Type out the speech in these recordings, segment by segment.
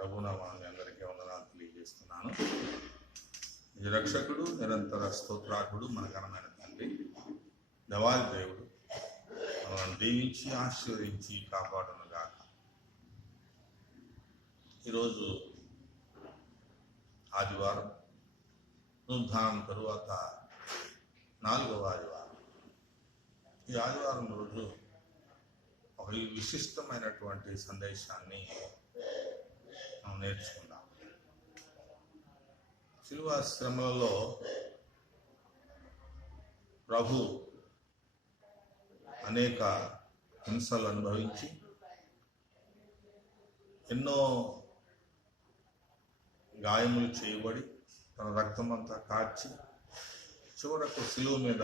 ప్రభునామాన్ని అందరికీ వందనాలు తెలియజేస్తున్నాను. ఈ రక్షకుడు, నిరంతర స్తోత్రార్హుడు, మన ఘనమైన తండ్రి, దేవాది దేవుడు మనల్ని దీవించి ఆశీర్వదించి కాపాడునుగాక. ఈరోజు ఆదివారం, పునరుద్ధానం తరువాత 4వ ఆదివారం. ఈ ఆదివారం రోజు ఒక విశిష్టమైనటువంటి సందేశాన్ని మనం నేర్చుకుందాం. శిలువ శ్రమలలో ప్రభు అనేక హింసలు అనుభవించి ఎన్నో గాయములు చేయబడి తన రక్తమంతా కార్చి చివరకు శిలువ మీద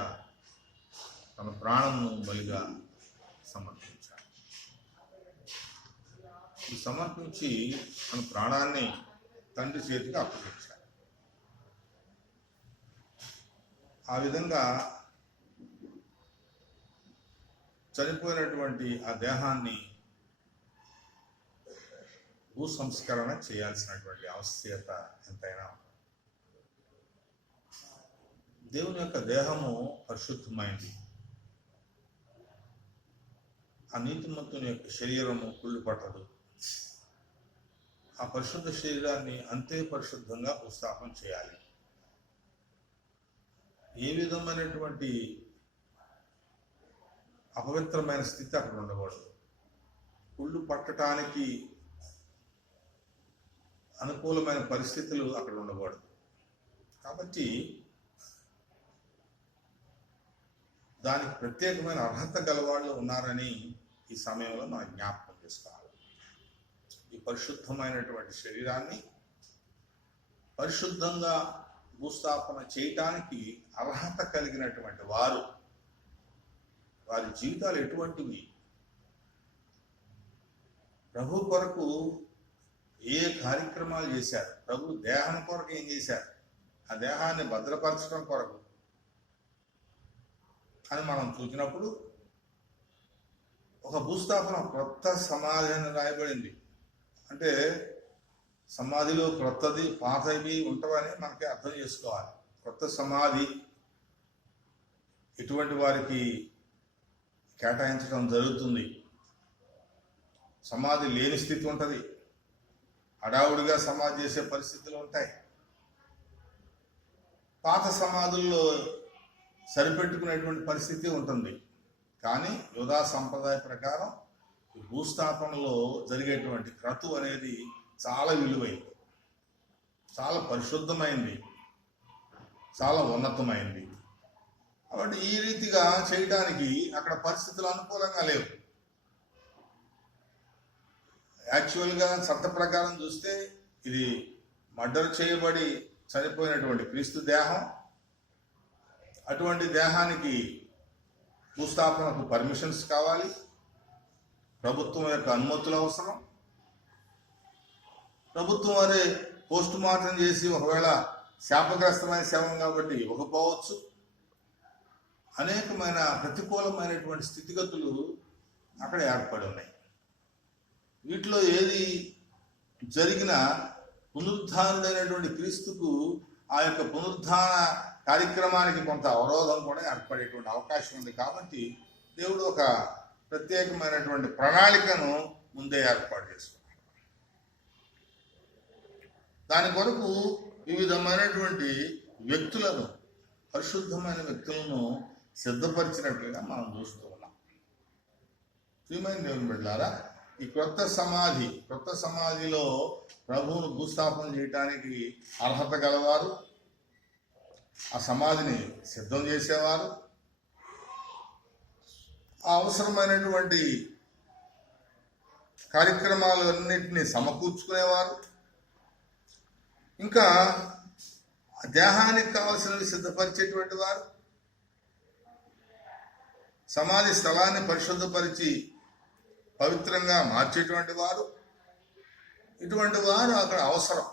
తన ప్రాణంను బలిగా సమర్పించాడు. ఈ సమర్పించి తన ప్రాణాన్ని తండ్రి చేతికి అప్పగించాడు. ఆ విధంగా చనిపోయినటువంటి ఆ దేహాన్ని భూసంస్కరణ చేయాల్సినటువంటి ఆవశ్యకత ఎంతైనా. దేవుని యొక్క దేహము పరిశుద్ధమైంది. ఆ నీతిమంతుని యొక్క శరీరము కుళ్ళు పట్టదు. ఆ పరిశుద్ధ శరీరాన్ని అంతే పరిశుద్ధంగా ఉపస్థాపన చేయాలి. ఏ విధమైనటువంటి అపవిత్రమైన స్థితి అక్కడ ఉండకూడదు. కుళ్ళు పట్టడానికి అనుకూలమైన పరిస్థితులు అక్కడ ఉండకూడదు. కాబట్టి దానికి ప్రత్యేకమైన అర్హత గలవాళ్ళు ఉన్నారని ఈ సమయంలో మనం జ్ఞాపకం చేసుకోవాలి. ఈ పరిశుద్ధమైనటువంటి శరీరాన్ని పరిశుద్ధంగా భూస్థాపన చేయటానికి అర్హత కలిగినటువంటి వారు, వారి జీవితాలు ఎటువంటివి, ప్రభు కొరకు ఏ కార్యక్రమాలు చేశారు, ప్రభు దేహం కొరకు ఏం చేశారు, ఆ దేహాన్ని భద్రపరచడం కొరకు అని మనం చూసినప్పుడు ఒక భూస్థాపన క్రొత్త సమాధి అని రాయబడింది. అంటే సమాధిలో క్రొత్తది పాతవి ఉంటావని మనకి అర్థం చేసుకోవాలి. క్రొత్త సమాధి ఇటువంటి వారికి కేటాయించడం జరుగుతుంది. సమాధి లేని స్థితి ఉంటుంది. హడావుడిగా సమాధి చేసే పరిస్థితులు ఉంటాయి. పాత సమాధుల్లో సరిపెట్టుకునేటువంటి పరిస్థితి ఉంటుంది. కానీ యోధా సంప్రదాయ ప్రకారం భూస్థాపనలో జరిగేటువంటి క్రతు అనేది చాలా విలువైంది, చాలా పరిశుద్ధమైంది, చాలా ఉన్నతమైంది. కాబట్టి ఈ రీతిగా చేయడానికి అక్కడ పరిస్థితులు అనుకూలంగా లేవు. యాక్చువల్గా చట్ట ప్రకారం చూస్తే ఇది మర్డర్ చేయబడి చనిపోయినటువంటి క్రీస్తు దేహం. అటువంటి దేహానికి భూస్థాపనకు పర్మిషన్స్ కావాలి, ప్రభుత్వం యొక్క అనుమతులు అవసరం. ప్రభుత్వం వారే పోస్ట్ మార్టం చేసి ఒకవేళ శాపగ్రస్తమైన శవం కాబట్టి ఇవ్వకపోవచ్చు. అనేకమైన ప్రతికూలమైనటువంటి స్థితిగతులు అక్కడ ఏర్పడి ఉన్నాయి. వీటిలో ఏది జరిగినా పునరుద్ధానుడైనటువంటి క్రీస్తుకు ఆ యొక్క పునరుద్ధాన కార్యక్రమానికి కొంత అవరోధం కూడా ఏర్పడేటువంటి అవకాశం ఉంది. కాబట్టి దేవుడు ఒక ప్రత్యేకమైనటువంటి ప్రణాళికను ముందే ఏర్పాటు చేసుకున్నాడు. దాని కొరకు వివిధమైనటువంటి వ్యక్తులను, పరిశుద్ధమైన వ్యక్తులను సిద్ధపరిచినట్లుగా మనం చూస్తూ ఉన్నాం. శ్రీమైన దేవుని బిడ్డలారా, ఈ క్రొత్త సమాధిలో ప్రభువును భూస్థాపన చేయటానికి అర్హత గలవారు, ఆ సమాధిని సిద్ధం చేసేవారు, ఆ అవసరమైనటువంటి కార్యక్రమాలన్నింటినీ సమకూర్చుకునేవారు, ఇంకా దేహానికి కావలసినవి సిద్ధపరిచేటువంటి వారు, సమాధి స్థలాన్ని పరిశుద్ధపరిచి పవిత్రంగా మార్చేటువంటి వారు, ఇటువంటి వారు అక్కడ అవసరం.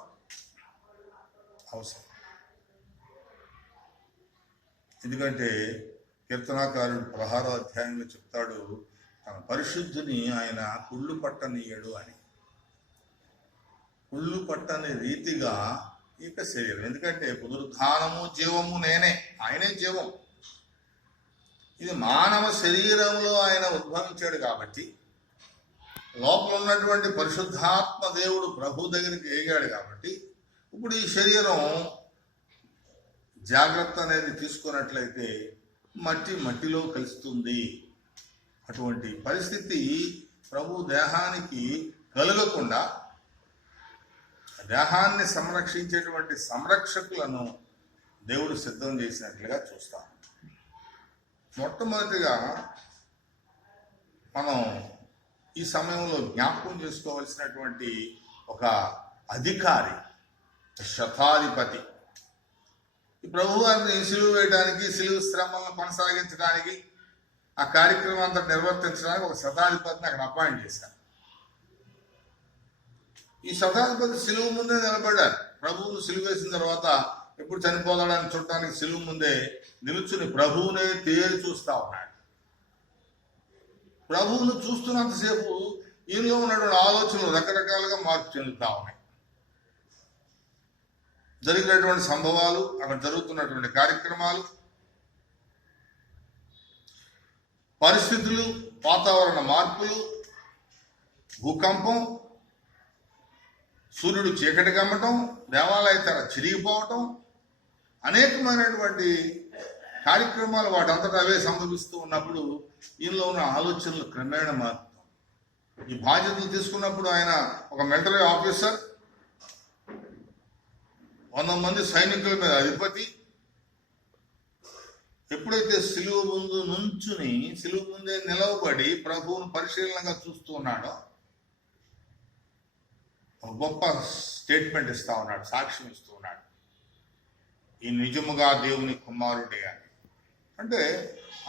ఎందుకంటే కీర్తనాకారుడు 16వ అధ్యాయంలో చెప్తాడు, తన పరిశుద్ధిని ఆయన కుళ్ళు పట్టనీయడు అని. కుళ్ళు పట్టని రీతిగా ఇక శరీరం, ఎందుకంటే పునరుద్ధానము జీవము నేనే, ఆయనే జీవం. ఇది మానవ శరీరంలో ఆయన ఉద్భవించాడు కాబట్టి, లోపల ఉన్నటువంటి పరిశుద్ధాత్మ దేవుడు ప్రభు దగ్గరికి ఎగాడు కాబట్టి, ఇప్పుడు ఈ శరీరం జాగ్రత్త అనేది తీసుకున్నట్లయితే మట్టిలో కలుస్తుంది. అటువంటి పరిస్థితి ప్రభు దేహానికి కలగకుండా దేహాన్ని సంరక్షించేటువంటి సంరక్షకులను దేవుడు సిద్ధం చేసినట్లుగా చూస్తాం. మొట్టమొదటిగా మనం ఈ సమయంలో జ్ఞాపకం చేసుకోవాల్సినటువంటి ఒక అధికారి, శతాధిపతి, ఈ ప్రభువారిని సిలువ వేయడానికి, సిలువ శ్రమలను కొనసాగించడానికి, ఆ కార్యక్రమం అంతా నిర్వర్తించడానికి ఒక శతాధిపతిని అక్కడ అపాయింట్ చేశారు. ఈ శతాధిపతి సిలువ ముందే నిలబడ్డారు. ప్రభువును సిలువ వేసిన తర్వాత ఎప్పుడు చనిపోదాడని చూడటానికి సిలువ ముందే నిలుచుని ప్రభువునే తేరి చూస్తా ఉన్నాడు. ప్రభువును చూస్తున్నంతసేపు ఈయనలో ఉన్నటువంటి ఆలోచనలు రకరకాలుగా మార్పు చెందుతా ఉన్నాయి. జరిగినటువంటి సంభవాలు, అక్కడ జరుగుతున్నటువంటి కార్యక్రమాలు, పరిస్థితులు, వాతావరణ మార్పులు, భూకంపం, సూర్యుడు చీకటి కమ్మటం, దేవాలయ తెర చిరిగిపోవటం, అనేకమైనటువంటి కార్యక్రమాలు వాటంతటా అవే సంభవిస్తూ ఉన్నప్పుడు ఈయనలో ఉన్న ఆలోచనలు క్రమేణా మారుతాం. ఈ బాధ్యతలు తీసుకున్నప్పుడు ఆయన ఒక మిలిటరీ ఆఫీసర్, 100 మంది సైనికుల మీద అధిపతి. ఎప్పుడైతే సిలువ ముందు నుంచుని సిలువ ముందే నిలవబడి ప్రభువును పరిశీలనగా చూస్తూ ఉన్నాడో ఒక గొప్ప స్టేట్మెంట్ ఇస్తా ఉన్నాడు, సాక్ష్యం ఇస్తూ ఉన్నాడు. ఈ నిజముగా దేవుని కుమారుడే అని. అంటే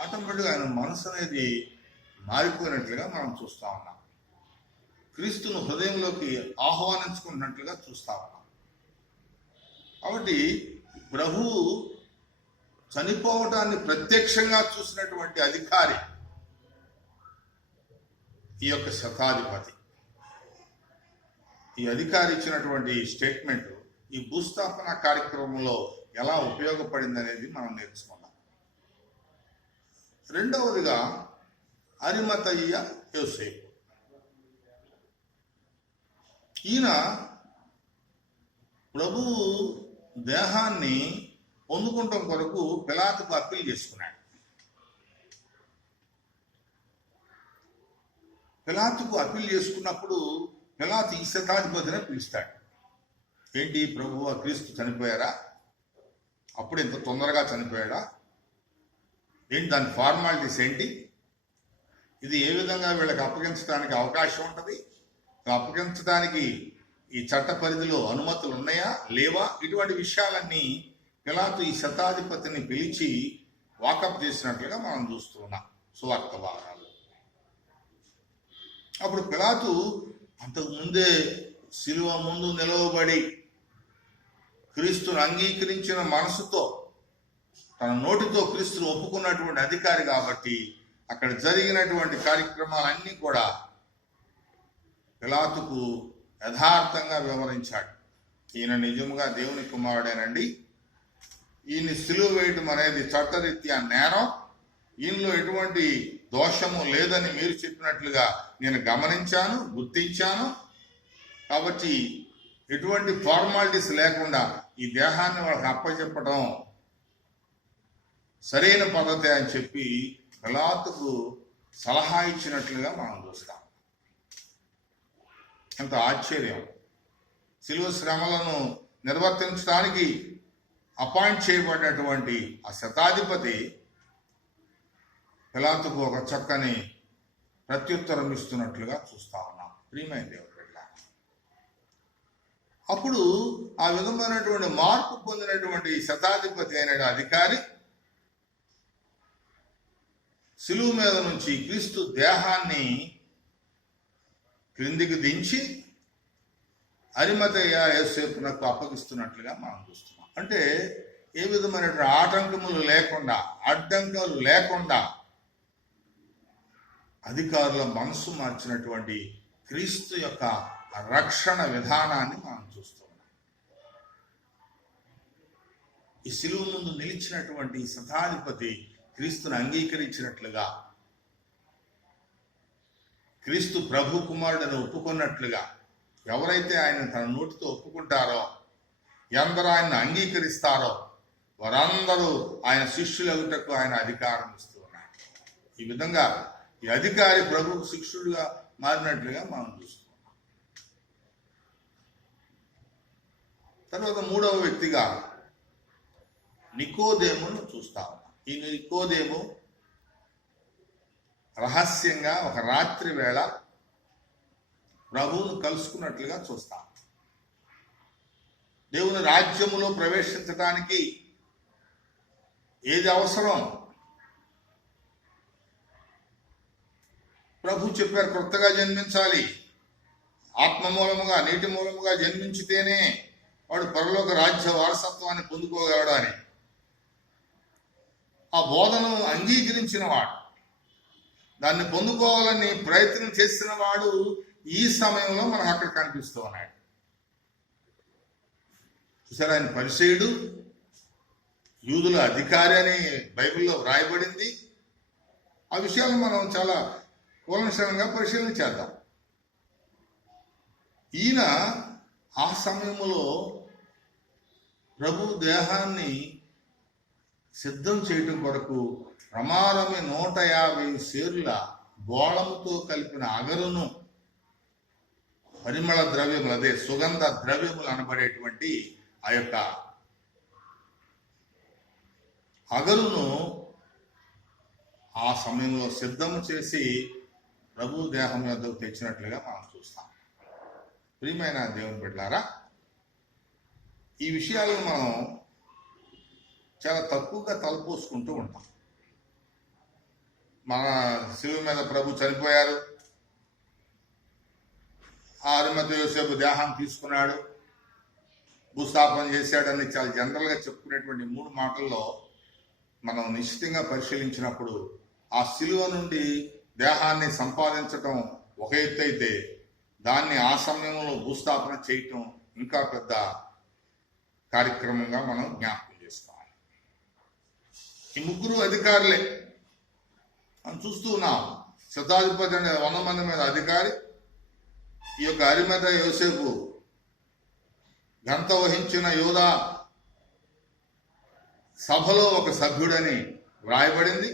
ఆటోమేటిక్గా ఆయన మనసు అనేది మారిపోయినట్లుగా మనం చూస్తూ ఉన్నాం. క్రీస్తును హృదయంలోకి ఆహ్వానించుకున్నట్లుగా చూస్తూ ఉన్నాం. కాబట్టి ప్రభువు చనిపోవటాన్ని ప్రత్యక్షంగా చూసినటువంటి అధికారి ఈ యొక్క శతాధిపతి. ఈ అధికారి ఇచ్చినటువంటి స్టేట్మెంట్ ఈ భూస్థాపన కార్యక్రమంలో ఎలా ఉపయోగపడింది అనేది మనం నేర్చుకున్నాం. రెండవదిగా అరిమతయ్య యోసేపు. ఈయన ప్రభువు దేహాన్ని పొందుకుంటాం కొరకు పిలాతుకు అప్పీల్ చేసుకున్నాడు. పిలాతుకు అప్పీల్ చేసుకున్నప్పుడు పిలాతు ఈ శతాధిపతిని పిలుస్తాడు. ఏంటి ప్రభువు, క్రీస్తు చనిపోయారా? అప్పుడు ఇంత తొందరగా చనిపోయాడా? ఏంటి దాని ఫార్మాలిటీస్ ఏంటి? ఇది ఏ విధంగా వీళ్ళకి అప్పగించడానికి అవకాశం ఉంటుంది? అప్పగించడానికి ఈ చట్ట పరిధిలో అనుమతులు ఉన్నాయా లేవా? ఇటువంటి విషయాలన్నీ పిలాతు ఈ శతాధిపతిని పిలిచి వాకప్ చేసినట్లుగా మనం చూస్తున్నాం సువార్త భాగాలు. అప్పుడు పిలాతు అంతకు ముందే శిలువ ముందు నిలవబడి క్రీస్తును అంగీకరించిన మనసుతో తన నోటితో క్రీస్తును ఒప్పుకున్నటువంటి అధికారి కాబట్టి అక్కడ జరిగినటువంటి కార్యక్రమాలన్నీ కూడా పిలాతుకు యథార్థంగా వివరించాడు. ఈయన నిజముగా దేవుని కుమారుడేనండి, ఈయన సిలువ వేయటం అనేది చట్టరీత్యా నేరం, ఈయనలో ఎటువంటి దోషము లేదని మీరు చెప్పినట్లుగా నేను గమనించాను, గుర్తించాను. కాబట్టి ఎటువంటి ఫార్మాలిటీస్ లేకుండా ఈ దేహాన్ని వాళ్ళకి అప్పచెప్పడం సరైన పద్ధతి అని చెప్పి పిలాతుకు సలహా ఇచ్చినట్లుగా మనం చూస్తాం. ఎంత ఆశ్చర్యం! శిలువ శ్రమలను నిర్వర్తించడానికి అపాయింట్ చేయబడినటువంటి ఆ శతాధిపతి పిలాతుకు ఒక చక్కని ప్రత్యుత్తరం ఇస్తున్నట్లుగా చూస్తా ఉన్నాం. ప్రియమైన దేవుని బిడ్డ, అప్పుడు ఆ విధమైనటువంటి మార్పు పొందినటువంటి శతాధిపతి అయిన అధికారి శిలువ మీద నుంచి క్రీస్తు దేహాన్ని క్రిందికి దించి అరిమతయ్య యోసేపునకు అప్పగిస్తున్నట్లుగా మనం చూస్తున్నాం. అంటే ఏ విధమైనటువంటి ఆటంకములు లేకుండా, అడ్డంకులు లేకుండా అధికారుల మనసు మార్చినటువంటి క్రీస్తు యొక్క రక్షణ విధానాన్ని మనం చూస్తున్నాం. ఈ శిలువ ముందు నిలిచినటువంటి శతాధిపతి క్రీస్తుని అంగీకరించినట్లుగా, క్రీస్తు ప్రభు కుమారుడని ఒప్పుకున్నట్లుగా, ఎవరైతే ఆయన తన నోటితో ఒప్పుకుంటారో, ఎందరూ ఆయన అంగీకరిస్తారో వారందరూ ఆయన శిష్యులగుటకు ఆయన అధికారం ఇస్తూ ఉన్నారు. ఈ విధంగా ఈ అధికారి ప్రభువుకు శిష్యుడుగా మారినట్లుగా మనం చూస్తున్నాం. తర్వాత మూడవ వ్యక్తిగా నికోదేమును చూస్తా ఉన్నాం. ఈ నికోదేము రహస్యంగా ఒక రాత్రి వేళ ప్రభువును కలుసుకున్నట్లుగా చూస్తాం. దేవుని రాజ్యములో ప్రవేశించడానికి ఏది అవసరం? ప్రభు చెప్పారు, కొత్తగా జన్మించాలి, ఆత్మ మూలముగా నీటి మూలముగా జన్మించితేనే వాడు పరలోక రాజ్య వారసత్వాన్ని పొందుకోగలడు అని. ఆ బోధను అంగీకరించిన వాడు, దాన్ని పొందుకోవాలని ప్రయత్నం చేసిన వాడు ఈ సమయంలో మనకు అక్కడ కనిపిస్తూ ఉన్నాడు. చూసారా, ఆయన పరిసయ్యుడు, యూదుల అధికారి అని బైబిల్లో వ్రాయబడింది. ఆ విషయాలను మనం చాలా కూలంకషంగా పరిశీలన చేద్దాం. ఈయన ఆ సమయంలో ప్రభు దేహాన్ని సిద్ధం చేయటం కొరకు ప్రమాదమే 150 సేర్ల బోళముతో కలిపిన అగరును, పరిమళ ద్రవ్యములు, అదే సుగంధ ద్రవ్యములు అనబడేటువంటి ఆ యొక్క అగరును ఆ సమయంలో సిద్ధము చేసి ప్రభు దేహం యొద్దకు తెచ్చినట్లుగా మనం చూస్తాం. ప్రియమైన దేవుని బిడ్డలారా, ఈ విషయాలను మనం చాలా తక్కువగా తలపోసుకుంటూ ఉంటాం. మన శిలువ మీద ప్రభు చనిపోయారు, అరిమతయి యోసేపు దేహం తీసుకున్నాడు, భూస్థాపన చేశాడని చాలా జనరల్గా చెప్పుకునేటువంటి 3 మాటల్లో మనం నిశ్చితంగా పరిశీలించినప్పుడు ఆ శిలువ నుండి దేహాన్ని సంపాదించటం ఒక ఎత్తు అయితే, దాన్ని ఆ సమయంలో భూస్థాపన చేయటం ఇంకా పెద్ద కార్యక్రమంగా మనం జ్ఞాపకం చేసుకోవాలి. ఈ 3 అధికారులే మనం చూస్తూ ఉన్నాం. శతాధిపతి అనే 100 మంది మీద అధికారి, ఈ యొక్క అరిమతయి యోసేపు గంత వహించిన యూదా సభలో ఒక సభ్యుడని వ్రాయబడింది.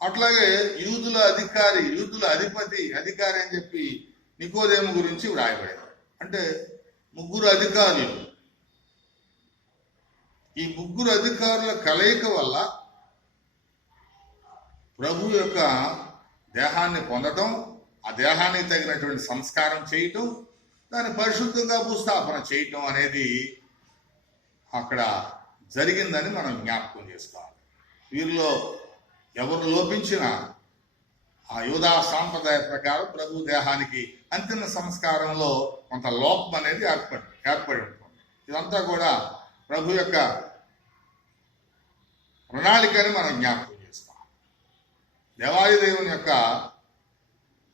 అట్లాగే యూదుల అధికారి, యూదుల అధికారి అని చెప్పి నికోదేము గురించి వ్రాయబడింది. అంటే 3 అధికారులు. ఈ 3 అధికారుల కలయిక వల్ల ప్రభు యొక్క దేహాన్ని పొందటం, ఆ దేహానికి తగినటువంటి సంస్కారం చేయటం, దాన్ని పరిశుద్ధంగా భూస్థాపన చేయటం అనేది అక్కడ జరిగిందని మనం జ్ఞాపకం చేసుకోవాలి. వీరిలో ఎవరు లోపించినా ఆ యూదా సాంప్రదాయ ప్రకారం ప్రభు దేహానికి అంతిమ సంస్కారంలో కొంత లోపం అనేది ఏర్పడి ఉంటుంది. ఇదంతా కూడా ప్రభు యొక్క ప్రణాళికని మనం జ్ఞాపకం చేసుకోవాలి. దేవాది దేవుని యొక్క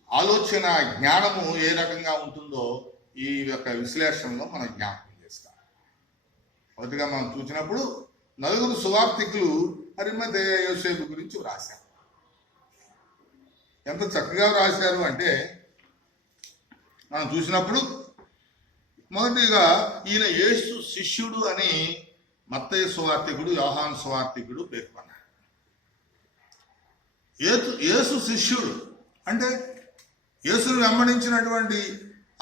ఆలోచన జ్ఞానము ఏ రకంగా ఉంటుందో ఈ యొక్క విశ్లేషణలో మనం జ్ఞాపకం చేస్తాం. మొదటిగా మనం చూసినప్పుడు 4 సువార్తికులు అరిమతయి యోసేపు గురించి వ్రాశారు. ఎంత చక్కగా వ్రాశారు అంటే, మనం చూసినప్పుడు మొదటిగా ఈయన యేసు శిష్యుడు అని మత్తయి సువార్తికుడు, యోహాను సువార్తికుడు పేర్కొన్నాడు. యేసు శిష్యుడు అంటే యేసును వెంబడించినటువంటి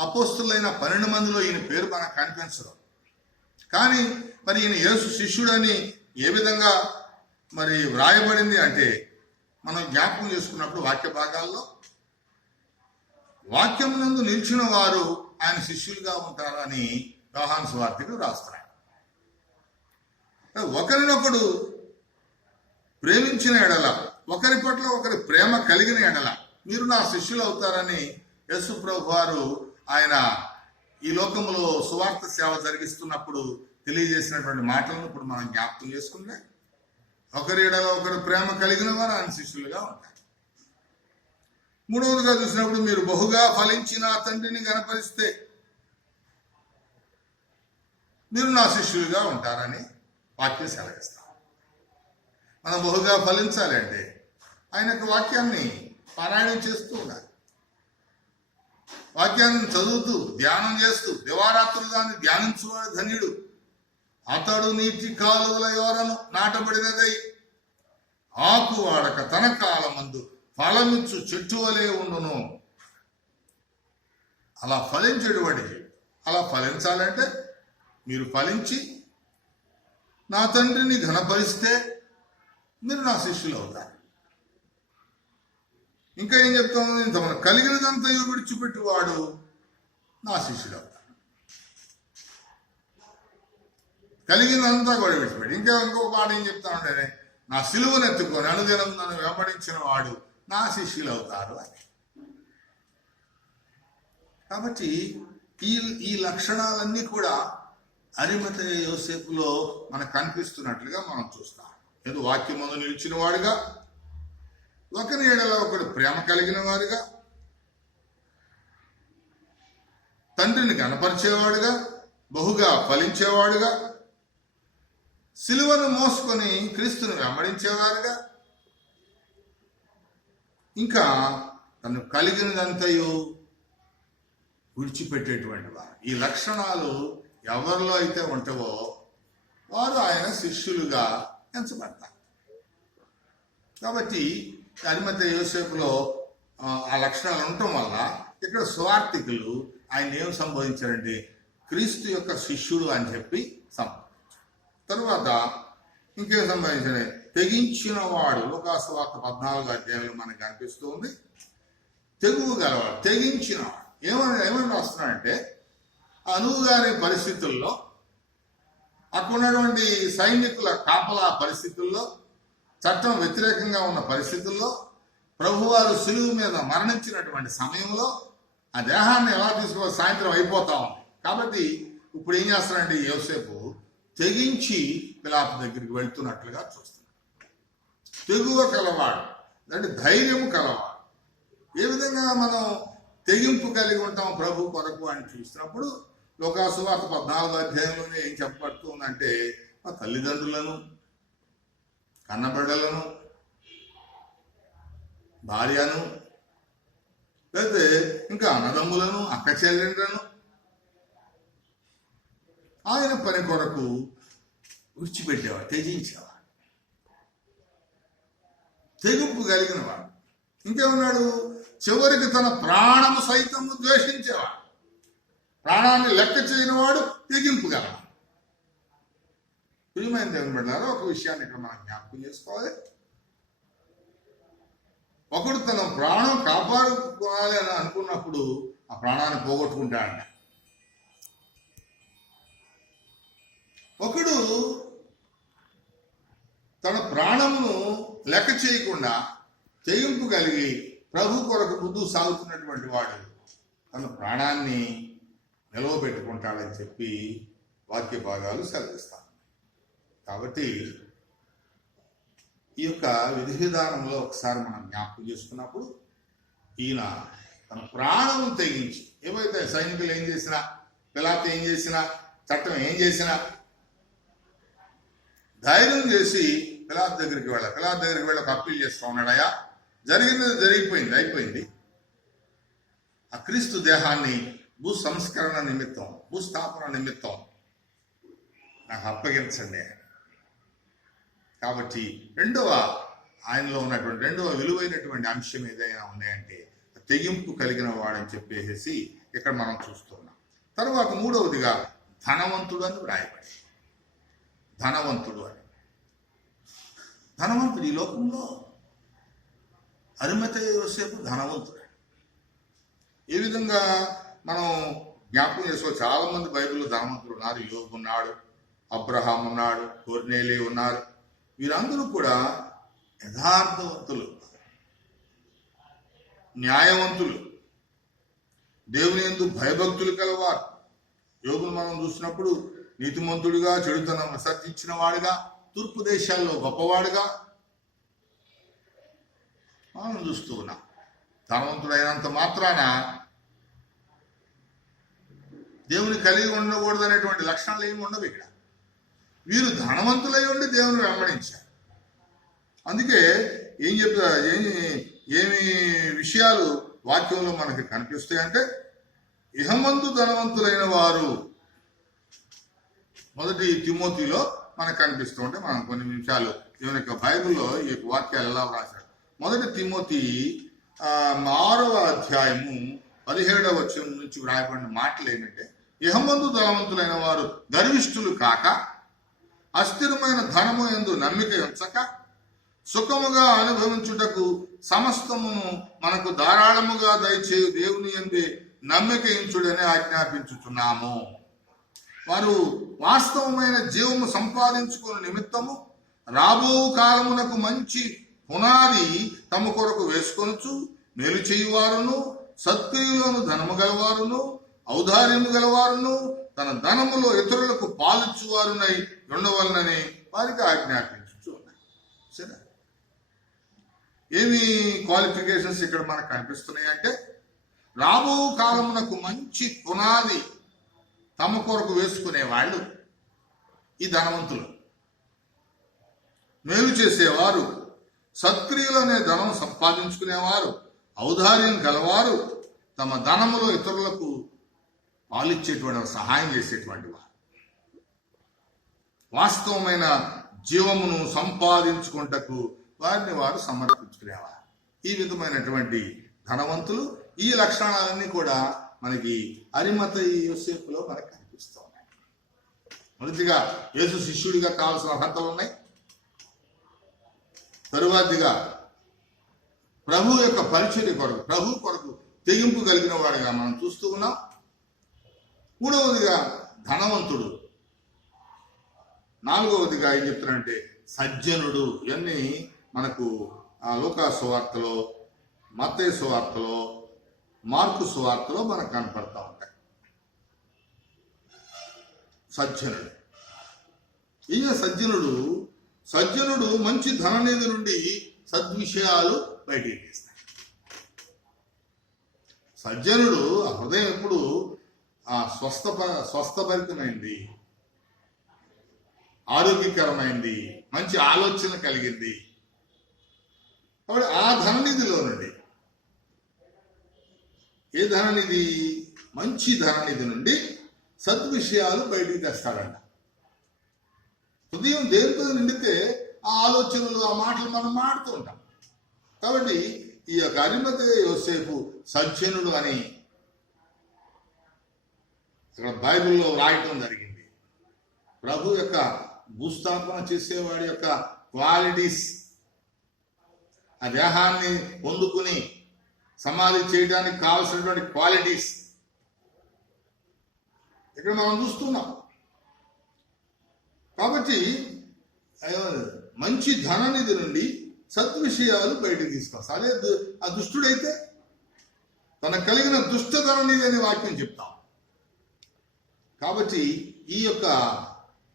అపోస్తులైన 12 మందిలో ఈయన పేరు మనకు కనిపించదు. కానీ మరి ఈయన యేసు శిష్యుడని ఏ విధంగా మరి వ్రాయబడింది అంటే, మనం జ్ఞాపకం చేసుకున్నప్పుడు వాక్య భాగాల్లో వాక్యం నందు నిలిచిన వారు ఆయన శిష్యులుగా ఉంటారని యోహాను సువార్తికుడు రాస్తున్నాడు. ఒకరినొకడు ప్రేమించిన ఎడల, ఒకరి పట్ల ఒకరి ప్రేమ కలిగిన ఎడల మీరు నా శిష్యులు అవుతారని యేసు ప్రభు వారు ఆయన ఈ లోకంలో సువార్త సేవ జరిగిస్తున్నప్పుడు తెలియజేసినటువంటి మాటలను ఇప్పుడు మనం జ్ఞాపకం చేసుకుంటే, ఒకరి ఎడల ఒకరు ప్రేమ కలిగిన వారు ఆయన శిష్యులుగా ఉంటారు. మూడవదిగా చూసినప్పుడు మీరు బహుగా ఫలించి నా తండ్రిని గణపరిస్తే మీరు నా శిష్యులుగా ఉంటారని వాక్యం సెలవిస్తాం. మనం బహుగా ఫలించాలి అంటే ఆయన వాక్యాన్ని పారాయణం చేస్తూ ఉండాలి. వాక్యాన్ని చదువుతూ ధ్యానం చేస్తూ దివారాత్రులు దాన్ని ధ్యానించువాడు ధన్యుడు. అతడు నీటి కాలువల యోరను నాటబడినదై ఆకు వాడక తన కాలమందు ఫలమిచ్చు చెట్టు వలె ఉండును. అలా ఫలించేటువంటి, అలా ఫలించాలంటే మీరు ఫలించి నా తండ్రిని ఘనపరిస్తే మీరు నా శిష్యులు అవుతారు. ఇంకా ఏం చెప్తాము, ఇంత మన కలిగినదంతా విడిచిపెట్టువాడు నా శిష్యుడు అవుతాడు. కలిగినంతా కూడా విడిచిపెట్టి ఇంకో మాట ఏం చెప్తా ఉంటే, నా సిలువను ఎత్తుకొని అనుదినం నన్ను వెంబడించిన వాడు నా శిష్యులు అవుతారు అని. కాబట్టి ఈ లక్షణాలన్నీ కూడా అరిమతయ యోసేపులో మనకు కనిపిస్తున్నట్లుగా మనం చూస్తాం. ఏదో వాక్యం ముందు నిలిచిన వాడుగా, ఒకరి ఏడలో ఒకడు ప్రేమ కలిగిన వారుగా, తండ్రిని గణపరిచేవాడుగా, బహుగా ఫలించేవాడుగా, సిలువను మోసుకొని క్రీస్తుని వెంబడించేవారుగా, ఇంకా తను కలిగినదంతయు విడిచిపెట్టేటువంటి వారు. ఈ లక్షణాలు ఎవరిలో అయితే ఉంటావో వారు ఆయన శిష్యులుగా ఎంచబడతారు. కాబట్టి అరిమతయ యోసేపులో ఆ లక్షణాలు ఉండటం వల్ల ఇక్కడ సువార్తికులు ఆయన ఏం సంబోధించారంటే క్రీస్తు యొక్క శిష్యుడు అని చెప్పి సంబోధించారు. తరువాత ఇంకేం సంబంధించిన తెగించిన వాడు లోకాసువార్త 14వ అధ్యాయంలో మనకు కనిపిస్తూ ఉంది. తెగువ గలవాడు, తెగించిన వాడు ఏమని రాస్తున్నాడంటే, అనువు గారి పరిస్థితుల్లో, అక్కడ ఉన్నటువంటి సైనికుల కాపలా పరిస్థితుల్లో, చట్టం వ్యతిరేకంగా ఉన్న పరిస్థితుల్లో, ప్రభువారు సిలువు మీద మరణించినటువంటి సమయంలో ఆ దేహాన్ని ఎలా తీసుకోవాలి, సాయంత్రం అయిపోతా ఉంది. కాబట్టి ఇప్పుడు ఏం చేస్తారంటే యోసేపు తెగించి పిలాతు దగ్గరికి వెళ్తున్నట్లుగా చూస్తున్నాడు. తెగువ కలవాడు అంటే ధైర్యం కలవాడు. ఏ విధంగా మనం తెగింపు కలిగి ఉంటాం ప్రభు కొరకు అని చూసినప్పుడు లోకాసువార్త 14వ అధ్యాయంలోనే ఏం చెప్పబడుతుందంటే, మా తల్లిదండ్రులను, కన్నబిడ్డలను, భార్యను, లేకపోతే ఇంకా అన్నదమ్ములను, అక్క చెల్లెండ్లను ఆయన పని కొరకు విడిచిపెట్టేవాడు, త్యజించేవాడు, తెగింపు కలిగిన వాడు. ఇంకేమన్నాడు, చివరికి తన ప్రాణము సైతము ద్వేషించేవాడు. ప్రాణాన్ని లెక్క చేయని వాడు తెగింపు గలవాడు. ప్రియమైన దేవుని బిడ్డలారా, ఒక విషయాన్ని ఇక్కడ మనం జ్ఞాపకం చేసుకోవాలి. ఒకడు తన ప్రాణం కాపాడుకోవాలి అని అనుకున్నప్పుడు ఆ ప్రాణాన్ని పోగొట్టుకుంటాడంట. ఒకడు తన ప్రాణమును లెక్క చేయకుండా తెగింపు కలిగి ప్రభు కొరకు ముందుకు సాగుతున్నటువంటి వాడు తన ప్రాణాన్ని నిలవబెట్టుకుంటాడని చెప్పి వాక్య భాగాలు సెలవిస్తాను. కాబట్టి ఈ యొక్క విధి విధానంలో ఒకసారి మనం జ్ఞాపకం చేసుకున్నప్పుడు ఈయన తన ప్రాణం తెగించి, ఏవైతే సైనికులు ఏం చేసినా, పిలాతు ఏం చేసినా, చట్టం ఏం చేసినా ధైర్యం చేసి పిలాతు దగ్గరికి వెళ్ళి ఒక అప్పీల్ చేస్తూ ఉన్నాడయా, జరిగినది జరిగిపోయింది, అయిపోయింది. ఆ క్రీస్తు దేహాన్ని భూ సంస్కరణ నిమిత్తం, భూస్థాపన నిమిత్తం నాకు అప్పగించండి. కాబట్టి ఆయనలో ఉన్నటువంటి రెండవ విలువైనటువంటి అంశం ఏదైనా ఉన్నాయంటే తెగింపు కలిగిన వాడని చెప్పేసి ఇక్కడ మనం చూస్తున్నాం. తర్వాత మూడవదిగా ధనవంతుడు అని వ్రాయబడి, ధనవంతుడు అని. ధనవంతుడు ఈ లోకంలో అరిమతయ యోసేపు ధనవంతుడు. ఏ విధంగా మనం జ్ఞాపకం చేసుకో, చాలా మంది బైబిల్లో ధనవంతులు ఉన్నారు. యోబు ఉన్నాడు, అబ్రహాం ఉన్నాడు, కొర్నేలి ఉన్నారు. వీరందరూ కూడా యథార్థవంతులు, న్యాయవంతులు, దేవుని యందు భయభక్తులు కలవారు. యోగును మనం చూసినప్పుడు నీతిమంతుడిగా, చెడుతనం విసర్జించిన వాడుగా, తూర్పు దేశాల్లో గొప్పవాడుగా మనం చూస్తూ ఉన్నాం. ధనవంతుడైనంత మాత్రాన దేవుని కలిగి ఉండకూడదు అనేటువంటి లక్షణాలు ఏమి ఉండవు ఇక్కడ. వీరు ధనవంతులై ఉండి దేవుని వెంబడించారు. అందుకే ఏం చెప్తా ఏమి విషయాలు వాక్యంలో మనకి కనిపిస్తాయంటే, ఇహమందు ధనవంతులైన వారు మొదటి తిమోతిలో మనకు కనిపిస్తూ ఉంటే మనం కొన్ని నిమిషాలు ఈయన యొక్క బైబిల్లో ఈ వాక్యాలు ఎలా రాశారు. మొదటి తిమోతి 6వ అధ్యాయము 17వ వచనం నుంచి వ్రాయబడిన మాటలు ఏంటంటే, ఇహమందు ధనవంతులైన వారు గర్విష్ఠులు కాక, అస్థిరమైన ధనము యందు నమ్మిక ఉంచక, సుఖముగా అనుభవించుటకు సమస్తమును మనకు ధారాళముగా దయచేయు దేవుని యందే నమ్మిక ఉంచుడని ఆజ్ఞాపించుచున్నాము. వారు వాస్తవమైన జీవము సంపాదించుకునే నిమిత్తము రాబో కాలమునకు మంచి పునాది తమ కొరకు వేసుకొనుచు మేలు చేయువారును, సత్క్రియలోను ధనము గలవారును, ఔదార్యము గలవారును, తన ధనములో ఇతరులకు పాలిచ్చువారునై ఉండవలనని వారికి ఆజ్ఞాపించుచున్నారు. సరే, ఏమి క్వాలిఫికేషన్స్ ఇక్కడ మనకు కనిపిస్తున్నాయి అంటే, రాబో కాలమునకు మంచి పునాది తమ కొరకు వేసుకునేవాళ్ళు ఈ ధనవంతులు, మేలు చేసేవారు, సత్క్రియలనే ధనం సంపాదించుకునేవారు, ఔదార్యం గలవారు, తమ ధనములో ఇతరులకు పాలిచ్చేటువంటి సహాయం చేసేటువంటి వారు, వాస్తవమైన జీవమును సంపాదించుకుంటకు వారిని వారు సమర్పించుకునేవారు. ఈ విధమైనటువంటి ధనవంతులు, ఈ లక్షణాలన్నీ కూడా మనకి అరిమతయి యోసేపులో మనకు కనిపిస్తూ ఉన్నాయి. మొదటిగా యేసు శిష్యుడిగా కావాల్సిన అర్హతలు ఉన్నాయి. తరువాతిగా ప్రభు యొక్క పరిచర్య కొరకు, ప్రభు కొరకు తెగింపు కలిగిన వాడిగా మనం చూస్తూ ఉన్నాం. మూడవదిగా ధనవంతుడు. నాలుగవదిగా ఏం చెప్తున్నారంటే సజ్జనుడు. ఇవన్నీ మనకు లూకా సువార్తలో, మత్తయి సువార్తలో, మార్కు సువార్తలో మనకు కనపడతా ఉంటాయి. సజ్జనుడు. ఈయన సజ్జనుడు మంచి ధననిధి నుండి సద్విషయాలు బయటికి తీస్తాడు. సజ్జనుడు హృదయం ఎప్పుడు స్వస్థభరితమైంది, ఆరోగ్యకరమైంది, మంచి ఆలోచన కలిగింది. కాబట్టి ఆ ధననిధిలో నుండి, ఏ ధననిధి? మంచి ధననిధి నుండి సద్విషయాలు బయటికి తెస్తాడంట. హృదయం దేనితో నిండితే ఆ ఆలోచనలు, ఆ మాటలు మనం మాడుతూ ఉంటాం. కాబట్టి ఈ యొక్క అరిమతయి యోసేపు సజ్జనుడు అని ఇక్కడ బైబిల్లో రాయటం జరిగింది. ప్రభు యొక్క భూస్థాపన చేసేవాడి యొక్క క్వాలిటీస్, ఆ దేహాన్ని పొందుకుని సమాధి చేయడానికి కావలసినటువంటి క్వాలిటీస్ ఇక్కడ మనం చూస్తున్నాం. కాబట్టి మంచి ధననిధి నుండి సద్విషయాలు బయటకు తీసుకొస్తాం. అదే ఆ దుష్టుడైతే తనకు కలిగిన దుష్ట ధననిధి అనే వాక్యం చెప్తాం. కాబట్టి ఈ యొక్క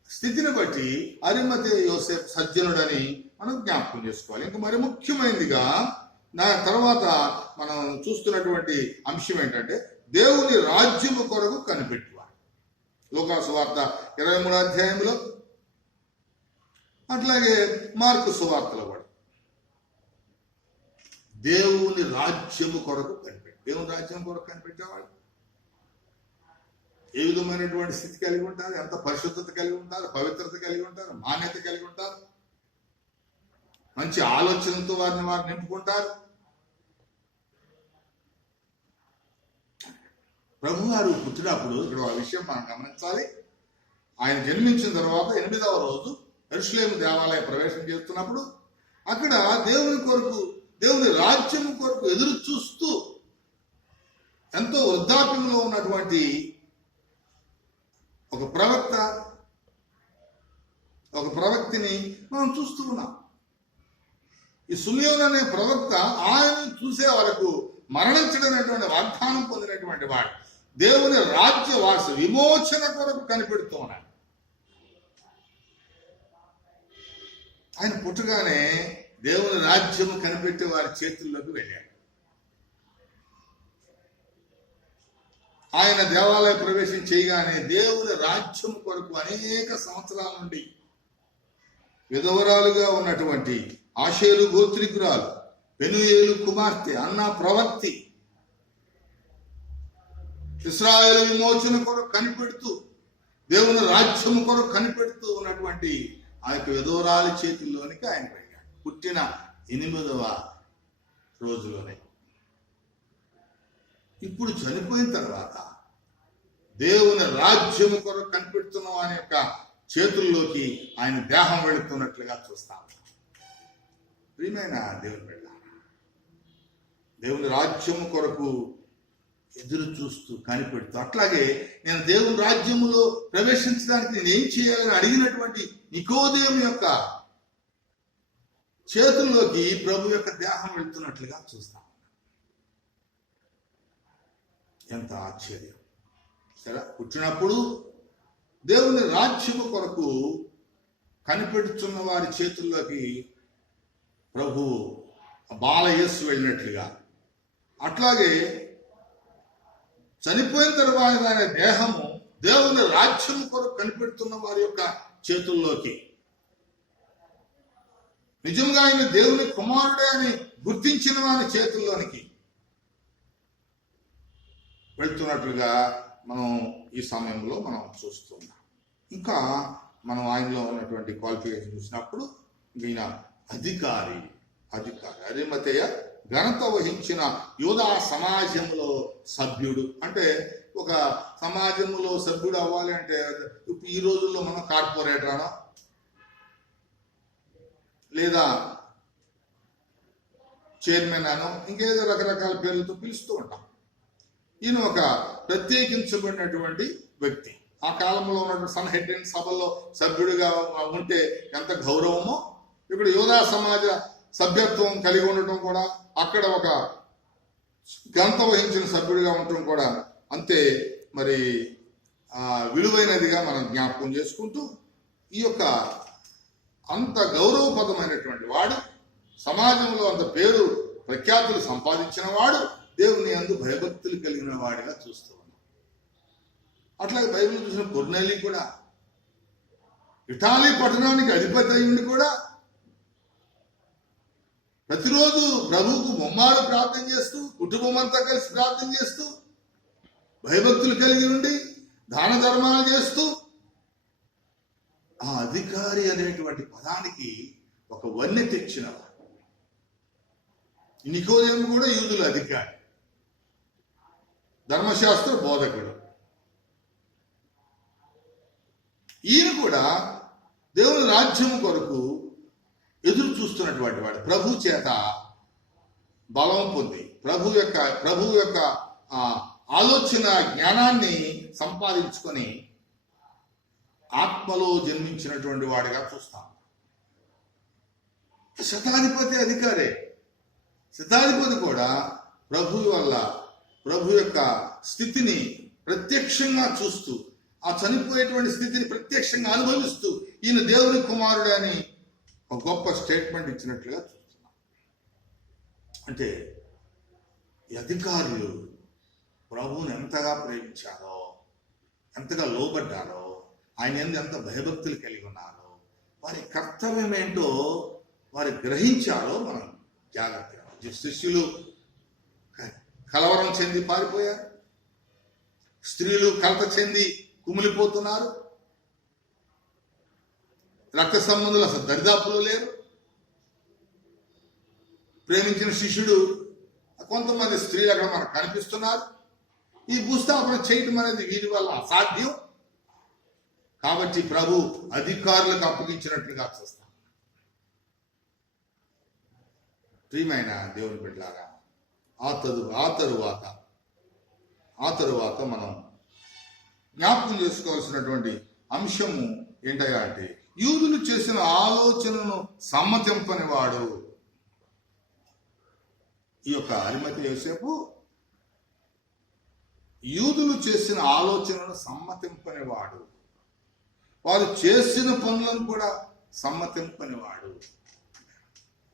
స్థితిని బట్టి అరిమతయి యోసేపు సజ్జనుడని మనం జ్ఞాపకం చేసుకోవాలి. ఇంకా మరి ముఖ్యమైనదిగా నా తర్వాత మనం చూస్తున్నటువంటి అంశం ఏంటంటే దేవుని రాజ్యము కొరకు కనిపెట్టువాడు. లూకా సువార్త 23వ అధ్యాయంలో, అట్లాగే మార్కు సువార్తలో కూడా దేవుని రాజ్యము కొరకు కనిపెట్టి, దేవుని రాజ్యం కొరకు కనిపెట్టేవాడు ఏ విధమైనటువంటి స్థితి కలిగి ఉంటారు, ఎంత పరిశుద్ధత కలిగి ఉంటారు, పవిత్రత కలిగి ఉంటారు, మాన్యత కలిగి ఉంటారు, మంచి ఆలోచనలతో వారు నింపుకుంటారు. ప్రభు గారు పుట్టినప్పుడు ఇక్కడ ఆ విషయం మనం గమనించాలి. ఆయన జన్మించిన తర్వాత 8వ రోజు యెరూషలేము దేవాలయ ప్రవేశం చేస్తున్నప్పుడు అక్కడ దేవుని కొరకు, దేవుని రాజ్యం కొరకు ఎదురు చూస్తూ ఎంతో వృద్ధాప్యంలో ఉన్నటువంటి ఒక ప్రవక్తిని మనం చూస్తూ ఉన్నాం. ఈ సుమియోను అనే ప్రవక్త ఆయన చూసే వరకు మరణించడనేటువంటి వాగ్దానం పొందినటువంటి వాడు దేవుని రాజ్యవాస విమోచన కొరకు కనిపెడుతూ ఉన్నాడు. ఆయన పుట్టగానే దేవుని రాజ్యము కనిపెట్టే వారి చేతుల్లోకి వెళ్ళాడు. ఆయన దేవాలయ ప్రవేశం చేయగానే దేవుని రాజ్యం కొరకు అనేక సంవత్సరాల నుండి విధవరాలుగా ఉన్నటువంటి ఆషేరు గోత్రికురాలు పెనుయేలు కుమార్తె అన్న ప్రవర్తి ఇశ్రాయేలు విమోచన కొరకు కనిపెడుతూ దేవుని రాజ్యం కొరకు కనిపెడుతూ ఉన్నటువంటి ఆ యొక్క విధవరాలి చేతుల్లోనికి ఆయన వెళ్ళాడు పుట్టిన 8వ రోజులోనే. ఇప్పుడు చనిపోయిన తర్వాత దేవుని రాజ్యము కొరకు కనిపెడుతున్న వాని యొక్క చేతుల్లోకి ఆయన దేహం వెళుతున్నట్లుగా చూస్తాం. ప్రియమైన దేవుని బిడ్డ, దేవుని రాజ్యము కొరకు ఎదురు చూస్తూ కనిపెడుతూ, అట్లాగే నేను దేవుని రాజ్యములో ప్రవేశించడానికి నేను ఏం చేయాలని అడిగినటువంటి నికోదేము యొక్క చేతుల్లోకి ప్రభు యొక్క దేహం వెళ్తున్నట్లుగా చూస్తాం. ఎంత ఆశ్చర్యం! సరే, పుట్టినప్పుడు దేవుని రాజ్యము కొరకు కనిపెడుతున్న వారి చేతుల్లోకి ప్రభు బాలయేసు వెళ్ళినట్లుగా, అట్లాగే చనిపోయిన తర్వాత ఆయన దేహము దేవుని రాజ్యం కొరకు కనిపెడుతున్న వారి యొక్క చేతుల్లోకి, నిజంగా ఆయన దేవుని కుమారుడే అని గుర్తించిన వారి చేతుల్లోనికి వెళ్తున్నట్లుగా మనం ఈ సమయంలో మనం చూస్తున్నాం. ఇంకా మనం ఆయనలో ఉన్నటువంటి క్వాలిఫికేషన్ చూసినప్పుడు ఈయన అధికారి అరిమతేయ ఘనత వహించిన యూదా సమాజంలో సభ్యుడు. అంటే ఒక సమాజంలో సభ్యుడు అవ్వాలి అంటే ఈ రోజుల్లో మనం కార్పొరేటర్ అనో లేదా చైర్మన్ అనో ఇంకేదో రకరకాల పేర్లతో పిలుస్తూ ఉంటాం. ఈయన ఒక ప్రత్యేకించబడినటువంటి వ్యక్తి. ఆ కాలంలో ఉన్నటువంటి సన్హెడ్రిన్ సభలో సభ్యుడిగా ఉంటే ఎంత గౌరవమో, ఇప్పుడు యూదా సమాజ సభ్యత్వం కలిగి ఉండటం కూడా, అక్కడ ఒక ఘనత వహించిన సభ్యుడిగా ఉండటం కూడా అంతే మరి విలువైనదిగా మనం జ్ఞాపకం చేసుకుంటూ, ఈ యొక్క అంత గౌరవపదమైనటువంటి వాడు, సమాజంలో అంత పేరు ప్రఖ్యాతులు సంపాదించిన వాడు, దేవుని యందు భయభక్తులు కలిగిన వాడిగా చూస్తూ ఉన్నాం. అట్లాగే బైబిల్ చూసిన కొర్నేలి కూడా ఇటాలీ పట్టణానికి అధిపతి అయ్యుండి కూడా ప్రతిరోజు ప్రభువుకు ముమ్మారు ప్రార్థన చేస్తూ, కుటుంబం అంతా కలిసి ప్రార్థన చేస్తూ, భయభక్తులు కలిగి ఉండి దాన ధర్మాలు చేస్తూ, ఆ అధికారి అనేటువంటి పదానికి ఒక వన్నె తెచ్చినవాడు. నికోదేము కూడా యూదుల అధికారి, ధర్మశాస్త్ర బోధకుడు. ఈయన కూడా దేవుని రాజ్యం కొరకు ఎదురు చూస్తున్నటువంటి వాడు, ప్రభు చేత బలం పొంది ప్రభు యొక్క ఆలోచన జ్ఞానాన్ని సంపాదించుకొని ఆత్మలో జన్మించినటువంటి వాడిగా చూస్తాం. శతాధిపతి అధికారే. శతాధిపతి కూడా ప్రభు యొక్క స్థితిని ప్రత్యక్షంగా చూస్తూ, ఆ చనిపోయేటువంటి స్థితిని ప్రత్యక్షంగా అనుభవిస్తూ ఈయన దేవుని కుమారుడు అని ఒక గొప్ప స్టేట్మెంట్ ఇచ్చినట్లుగా చూస్తున్నాం. అంటే ఈ అధికారులు ప్రభువుని ఎంతగా ప్రేమించారో, ఎంతగా లోబడ్డారో, ఆయన ఎంత భయభక్తులు కలిగి ఉన్నారో, వారి కర్తవ్యం ఏంటో వారు గ్రహించారో మనం జాగ్రత్తగా. శిష్యులు కలవరం చెంది పారిపోయారు, స్త్రీలు కలత చెంది కుమిలిపోతున్నారు, రక్త సంబంధులు అసలు దరిదాపులో లేరు. ప్రేమించిన శిష్యుడు, కొంతమంది స్త్రీలు అక్కడ మనకు కనిపిస్తున్నారు. ఈ భూస్థాపన చేయటం అనేది వీరి వల్ల అసాధ్యం. కాబట్టి ప్రభు అధికారులకు అప్పగించినట్లుగా చూస్తాం. ప్రియమైన దేవుని బిడ్డలారా, ఆ తరువాత మనం జ్ఞాపకం చేసుకోవాల్సినటువంటి అంశము ఏంటయ్యా అంటే, యూదులు చేసిన ఆలోచనను సమ్మతింపని వాడు. ఈ యొక్క అరిమతయి యోసేపు యూదులు చేసిన ఆలోచనను సమ్మతింపని వాడు, వారు చేసిన పనులను కూడా సమ్మతింపని వాడు.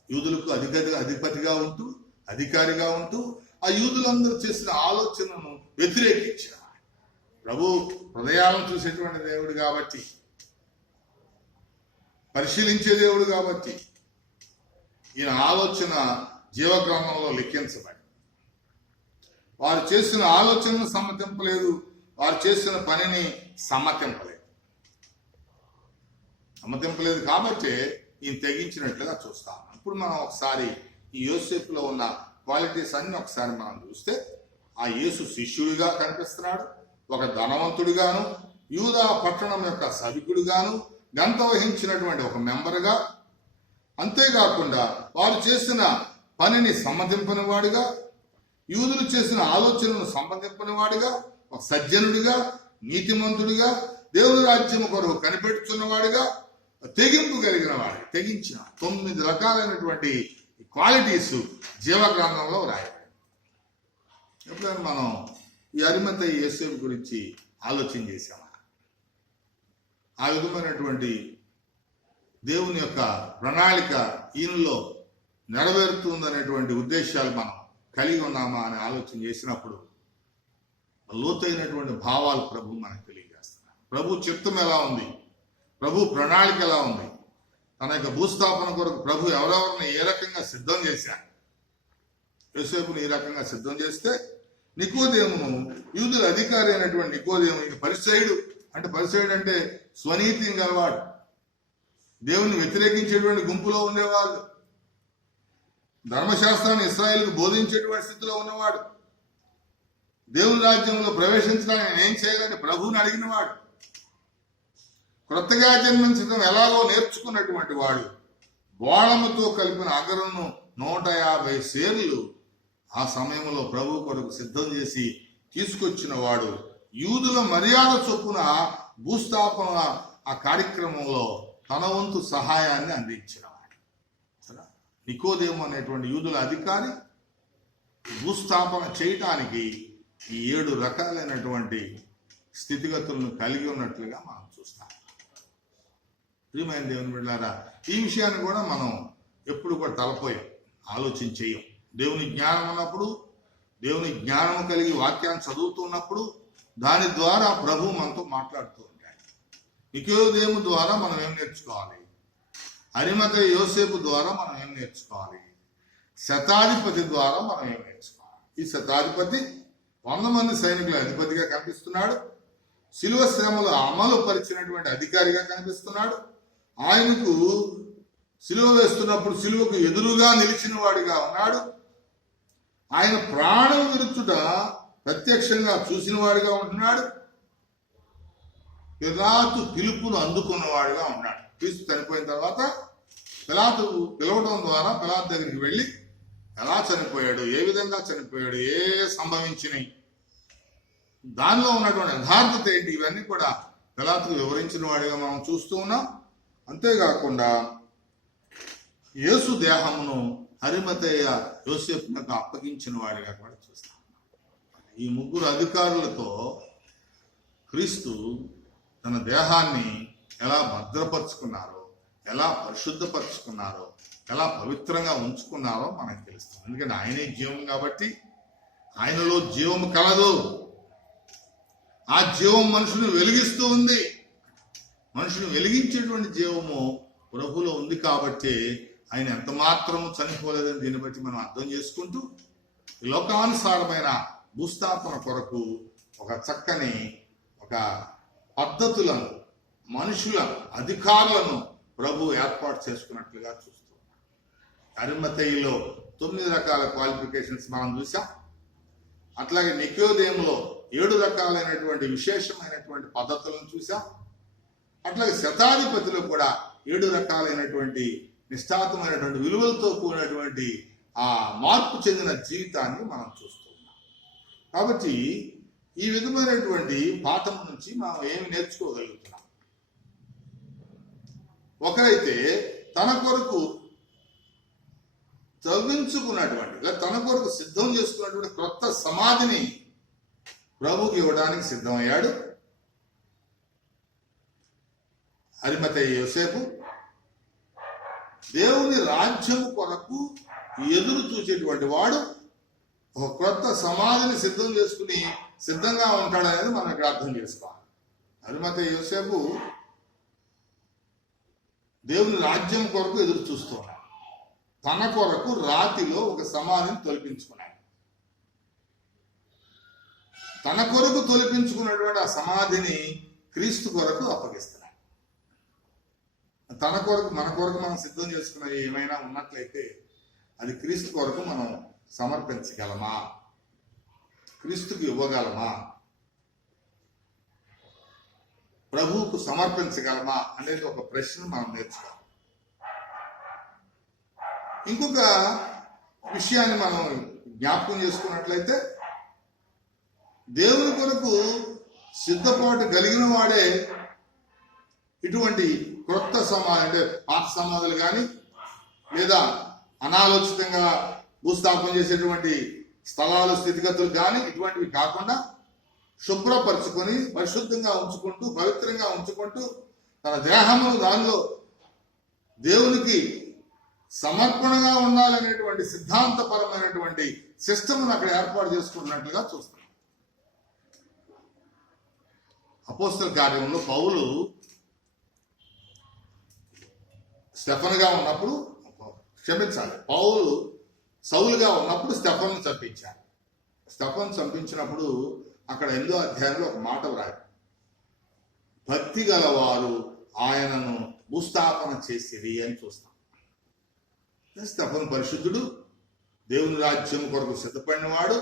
యూదులకు అధిపతిగా ఉంటూ, అధికారిగా ఉంటూ, ఆ యూదులందరూ చేసిన ఆలోచనను వ్యతిరేకించేవాడు. ప్రభు హృదయాలను చూసేటువంటి దేవుడు కాబట్టి, పరిశీలించే దేవుడు కాబట్టి ఈయన ఆలోచన జీవగ్రంథంలో లిఖించబడి, వారు చేసిన ఆలోచనను సమ్మతింపలేదు, వారు చేసిన పనిని సమ్మతింపలేదు కాబట్టి ఈయన తెగించినట్లుగా చూస్తాం. ఇప్పుడు మనం ఒకసారి ఈ యోసేపులో ఉన్న క్వాలిటీస్ అన్ని ఒకసారి మనం చూస్తే, ఆ యేసు శిష్యుడిగా కనిపిస్తున్నాడు, ఒక ధనవంతుడిగాను, యూదా పట్టణం యొక్క సభికుడిగాను, గంత వహించినటువంటి ఒక మెంబర్గా, అంతేకాకుండా వారు చేసిన పనిని సమ్మతింపని వాడిగా, యూదులు చేసిన ఆలోచనలను సమ్మతింపని వాడిగా, ఒక సజ్జనుడిగా, నీతిమంతుడిగా, దేవుని రాజ్యం కొరకు కనిపెట్టుచున్నవాడిగా, తెగింపు కలిగిన వాడు, తెగించిన 9 రకాలైనటువంటి క్వాలిటీస్ జీవగ్రంథంలో రాయబడి. ఎప్పుడైనా మనం ఈ అరిమతయి యోసేపు గురించి ఆలోచన చేశామా? ఆ విధమైనటువంటి దేవుని యొక్క ప్రణాళిక ఈయనలో నెరవేరుతుందనేటువంటి ఉద్దేశాలు మనం కలిగి ఉన్నామా అని ఆలోచన చేసినప్పుడు లోతైనటువంటి భావాలు ప్రభు మనకు తెలియజేస్తున్నారు. ప్రభు చిత్తం ఎలా ఉంది, ప్రభు ప్రణాళిక ఎలా ఉంది, తన యొక్క భూస్థాపన కొరకు ప్రభు ఎవరెవరిని ఏ రకంగా సిద్ధం చేశారు. యోసేపుని ఈ రకంగా సిద్ధం చేస్తే, నికోదేమును, యూదుల అధికారి అయినటువంటి నికోదేము, పరిసయుడు అంటే స్వనీతి గలవాడు, దేవుని వ్యతిరేకించేటువంటి గుంపులో ఉండేవాడు, ధర్మశాస్త్రాన్ని ఇశ్రాయేలుకు బోధించేటువంటి స్థితిలో ఉన్నవాడు, దేవుని రాజ్యంలో ప్రవేశించడానికి నేను ఏం చేయాలని ప్రభువుని అడిగినవాడు, క్రొత్తగా జన్మించడం ఎలాగో నేర్చుకున్నటువంటి వాడు, బోళముతో కలిపిన అగరును 150 సేర్లు ఆ సమయంలో ప్రభు కొరకు సిద్ధం చేసి తీసుకొచ్చిన వాడు, యూదుల మర్యాద చొప్పున భూస్థాపన ఆ కార్యక్రమంలో తన వంతు సహాయాన్ని అందించిన వాడు. నికోదేము అనేటువంటి యూదుల అధికారి భూస్థాపన చేయటానికి ఈ 7 రకాలైనటువంటి స్థితిగతులను కలిగి ఉన్నట్లుగా మనం చూస్తాం. ప్రియమైన దేవుని బిడ్డలారా, ఈ విషయాన్ని కూడా మనం ఎప్పుడు కూడా తలపోయాం, ఆలోచన చేయం. దేవుని జ్ఞానం ఉన్నప్పుడు, దేవుని జ్ఞానం కలిగి వాక్యాన్ని చదువుతున్నప్పుడు దాని ద్వారా ప్రభు మనతో మాట్లాడుతూ ఉంటాడు. నికోదేము ద్వారా మనం ఏం నేర్చుకోవాలి, అరిమతయి యోసేపు ద్వారా మనం ఏం నేర్చుకోవాలి, శతాధిపతి ద్వారా మనం ఏం నేర్చుకోవాలి. ఈ శతాధిపతి 100 మంది సైనికుల అధిపతిగా కనిపిస్తున్నాడు, శిలువ శ్రమలు అమలు పరిచినటువంటి అధికారిగా కనిపిస్తున్నాడు, ఆయనకు శిలువ వేస్తున్నప్పుడు శిలువకు ఎదురుగా నిలిచిన వాడిగా ఉన్నాడు, ఆయన ప్రాణం విరుచుట ప్రత్యక్షంగా చూసిన వాడిగా ఉంటున్నాడు, పిలాతు పిలుపును అందుకున్నవాడిగా ఉన్నాడు. క్రీస్తు చనిపోయిన తర్వాత పిలాతు పిలవడం ద్వారా పిలాతు దగ్గరికి వెళ్ళి ఎలా చనిపోయాడు, ఏ విధంగా చనిపోయాడు, ఏ సంభవించినాయి, దానిలో ఉన్నటువంటి యథార్థత ఏంటి, ఇవన్నీ కూడా పిలాతుకు వివరించిన వాడిగా మనం చూస్తూ ఉన్నాం. అంతేకాకుండా యేసు దేహమును అరిమతయ యోసేపునకు అప్పగించిన వాడిగా కూడా చూస్తాం. ఈ 3 అధికారులతో క్రీస్తు తన దేహాన్ని ఎలా భద్రపరుచుకున్నారో, ఎలా పరిశుద్ధపరుచుకున్నారో, ఎలా పవిత్రంగా ఉంచుకున్నారో మనకు తెలుస్తుంది. ఎందుకంటే ఆయనే జీవం కాబట్టి ఆయనలో జీవము కలదు, ఆ జీవం మనుషుని వెలిగిస్తూ ఉంది. మనుషుని వెలిగించేటువంటి జీవము ప్రభులో ఉంది కాబట్టి ఆయన ఎంత మాత్రము చనిపోలేదని దీన్ని బట్టి మనం అర్థం చేసుకుంటూ లోకానుసారమైన భూస్థాపన కొరకు ఒక చక్కని ఒక పద్ధతులను, మనుషులను, అధికారులను ప్రభు ఏర్పాటు చేసుకున్నట్లుగా చూస్తున్నాం. అరిమతయిలో 9 రకాల క్వాలిఫికేషన్స్ మనం చూసాం. అట్లాగే నికోదేములో 7 రకాలైనటువంటి విశేషమైనటువంటి పద్ధతులను చూసాం. అట్లాగే శతాధిపతిలో కూడా 7 రకాలైనటువంటి నిష్ఠాతమైనటువంటి విలువలతో కూడినటువంటి ఆ మార్పు చెందిన జీవితాన్ని మనం చూస్తూ ఉన్నాం. కాబట్టి ఈ విధమైనటువంటి పాఠం నుంచి మనం ఏమి నేర్చుకోగలుగుతున్నాం? ఒకరైతే తన కొరకు తవ్వించుకున్నటువంటి లేదా తన కొరకు సిద్ధం చేసుకున్నటువంటి క్రొత్త సమాధిని ప్రభువుకి ఇవ్వడానికి సిద్ధమయ్యాడు. అరిమతయి యోసేపు దేవుని రాజ్యం కొరకు ఎదురు చూసేటువంటి వాడు ఒక క్రొత్త సమాధిని సిద్ధం చేసుకుని సిద్ధంగా ఉంటాడనేది మనం ఇక్కడ అర్థం చేసుకోవాలి. అరిమతయి యోసేపు దేవుని రాజ్యం కొరకు ఎదురు చూస్తూ ఉన్నాడు. తన కొరకు రాతిలో ఒక సమాధిని తొలిపించుకున్నాడు. తన కొరకు తొలిపించుకున్నటువంటి ఆ సమాధిని క్రీస్తు కొరకు అప్పగిస్తున్నాడు. తన కొరకు మన కొరకు మనం సిద్ధం చేసుకున్న ఏమైనా ఉన్నట్లయితే అది క్రీస్తు కొరకు మనం సమర్పించగలమా, క్రీస్తుకి ఇవ్వగలమా, ప్రభువుకు సమర్పించగలమా అనేది ఒక ప్రశ్న మనం నేర్చుకోవాలి. ఇంకొక విషయాన్ని మనం జ్ఞాపకం చేసుకున్నట్లయితే దేవుని కొరకు సిద్ధపాటు కలిగిన వాడే ఇటువంటి క్రొత్త సమాధి అంటే పాత సమాధులు కానీ లేదా అనాలోచితంగా భూస్థాపన చేసేటువంటి స్థలాలు స్థితిగతులు కానీ ఇటువంటివి కాకుండా శుభ్రపరచుకొని పరిశుద్ధంగా ఉంచుకుంటూ పవిత్రంగా ఉంచుకుంటూ తన దేహమును దానిలో దేవునికి సమర్పణగా ఉండాలనేటువంటి సిద్ధాంతపరమైనటువంటి సిస్టమ్ను అక్కడ ఏర్పాటు చేసుకున్నట్లుగా చూస్తాం. అపోస్తల కార్యంలో పౌలు స్టెఫనుగా ఉన్నప్పుడు పౌలు సౌలుగా ఉన్నప్పుడు స్టెఫను చంపించారు. స్టెఫను చంపించినప్పుడు అక్కడ 8వ అధ్యాయంలో ఒక మాట వ్రాయి, భక్తి గలవారు ఆయనను భూస్థాపన చేసిరి అని చూస్తాం. స్టెఫను పరిశుద్ధుడు, దేవుని రాజ్యం కొరకు సిద్ధపడినవాడు,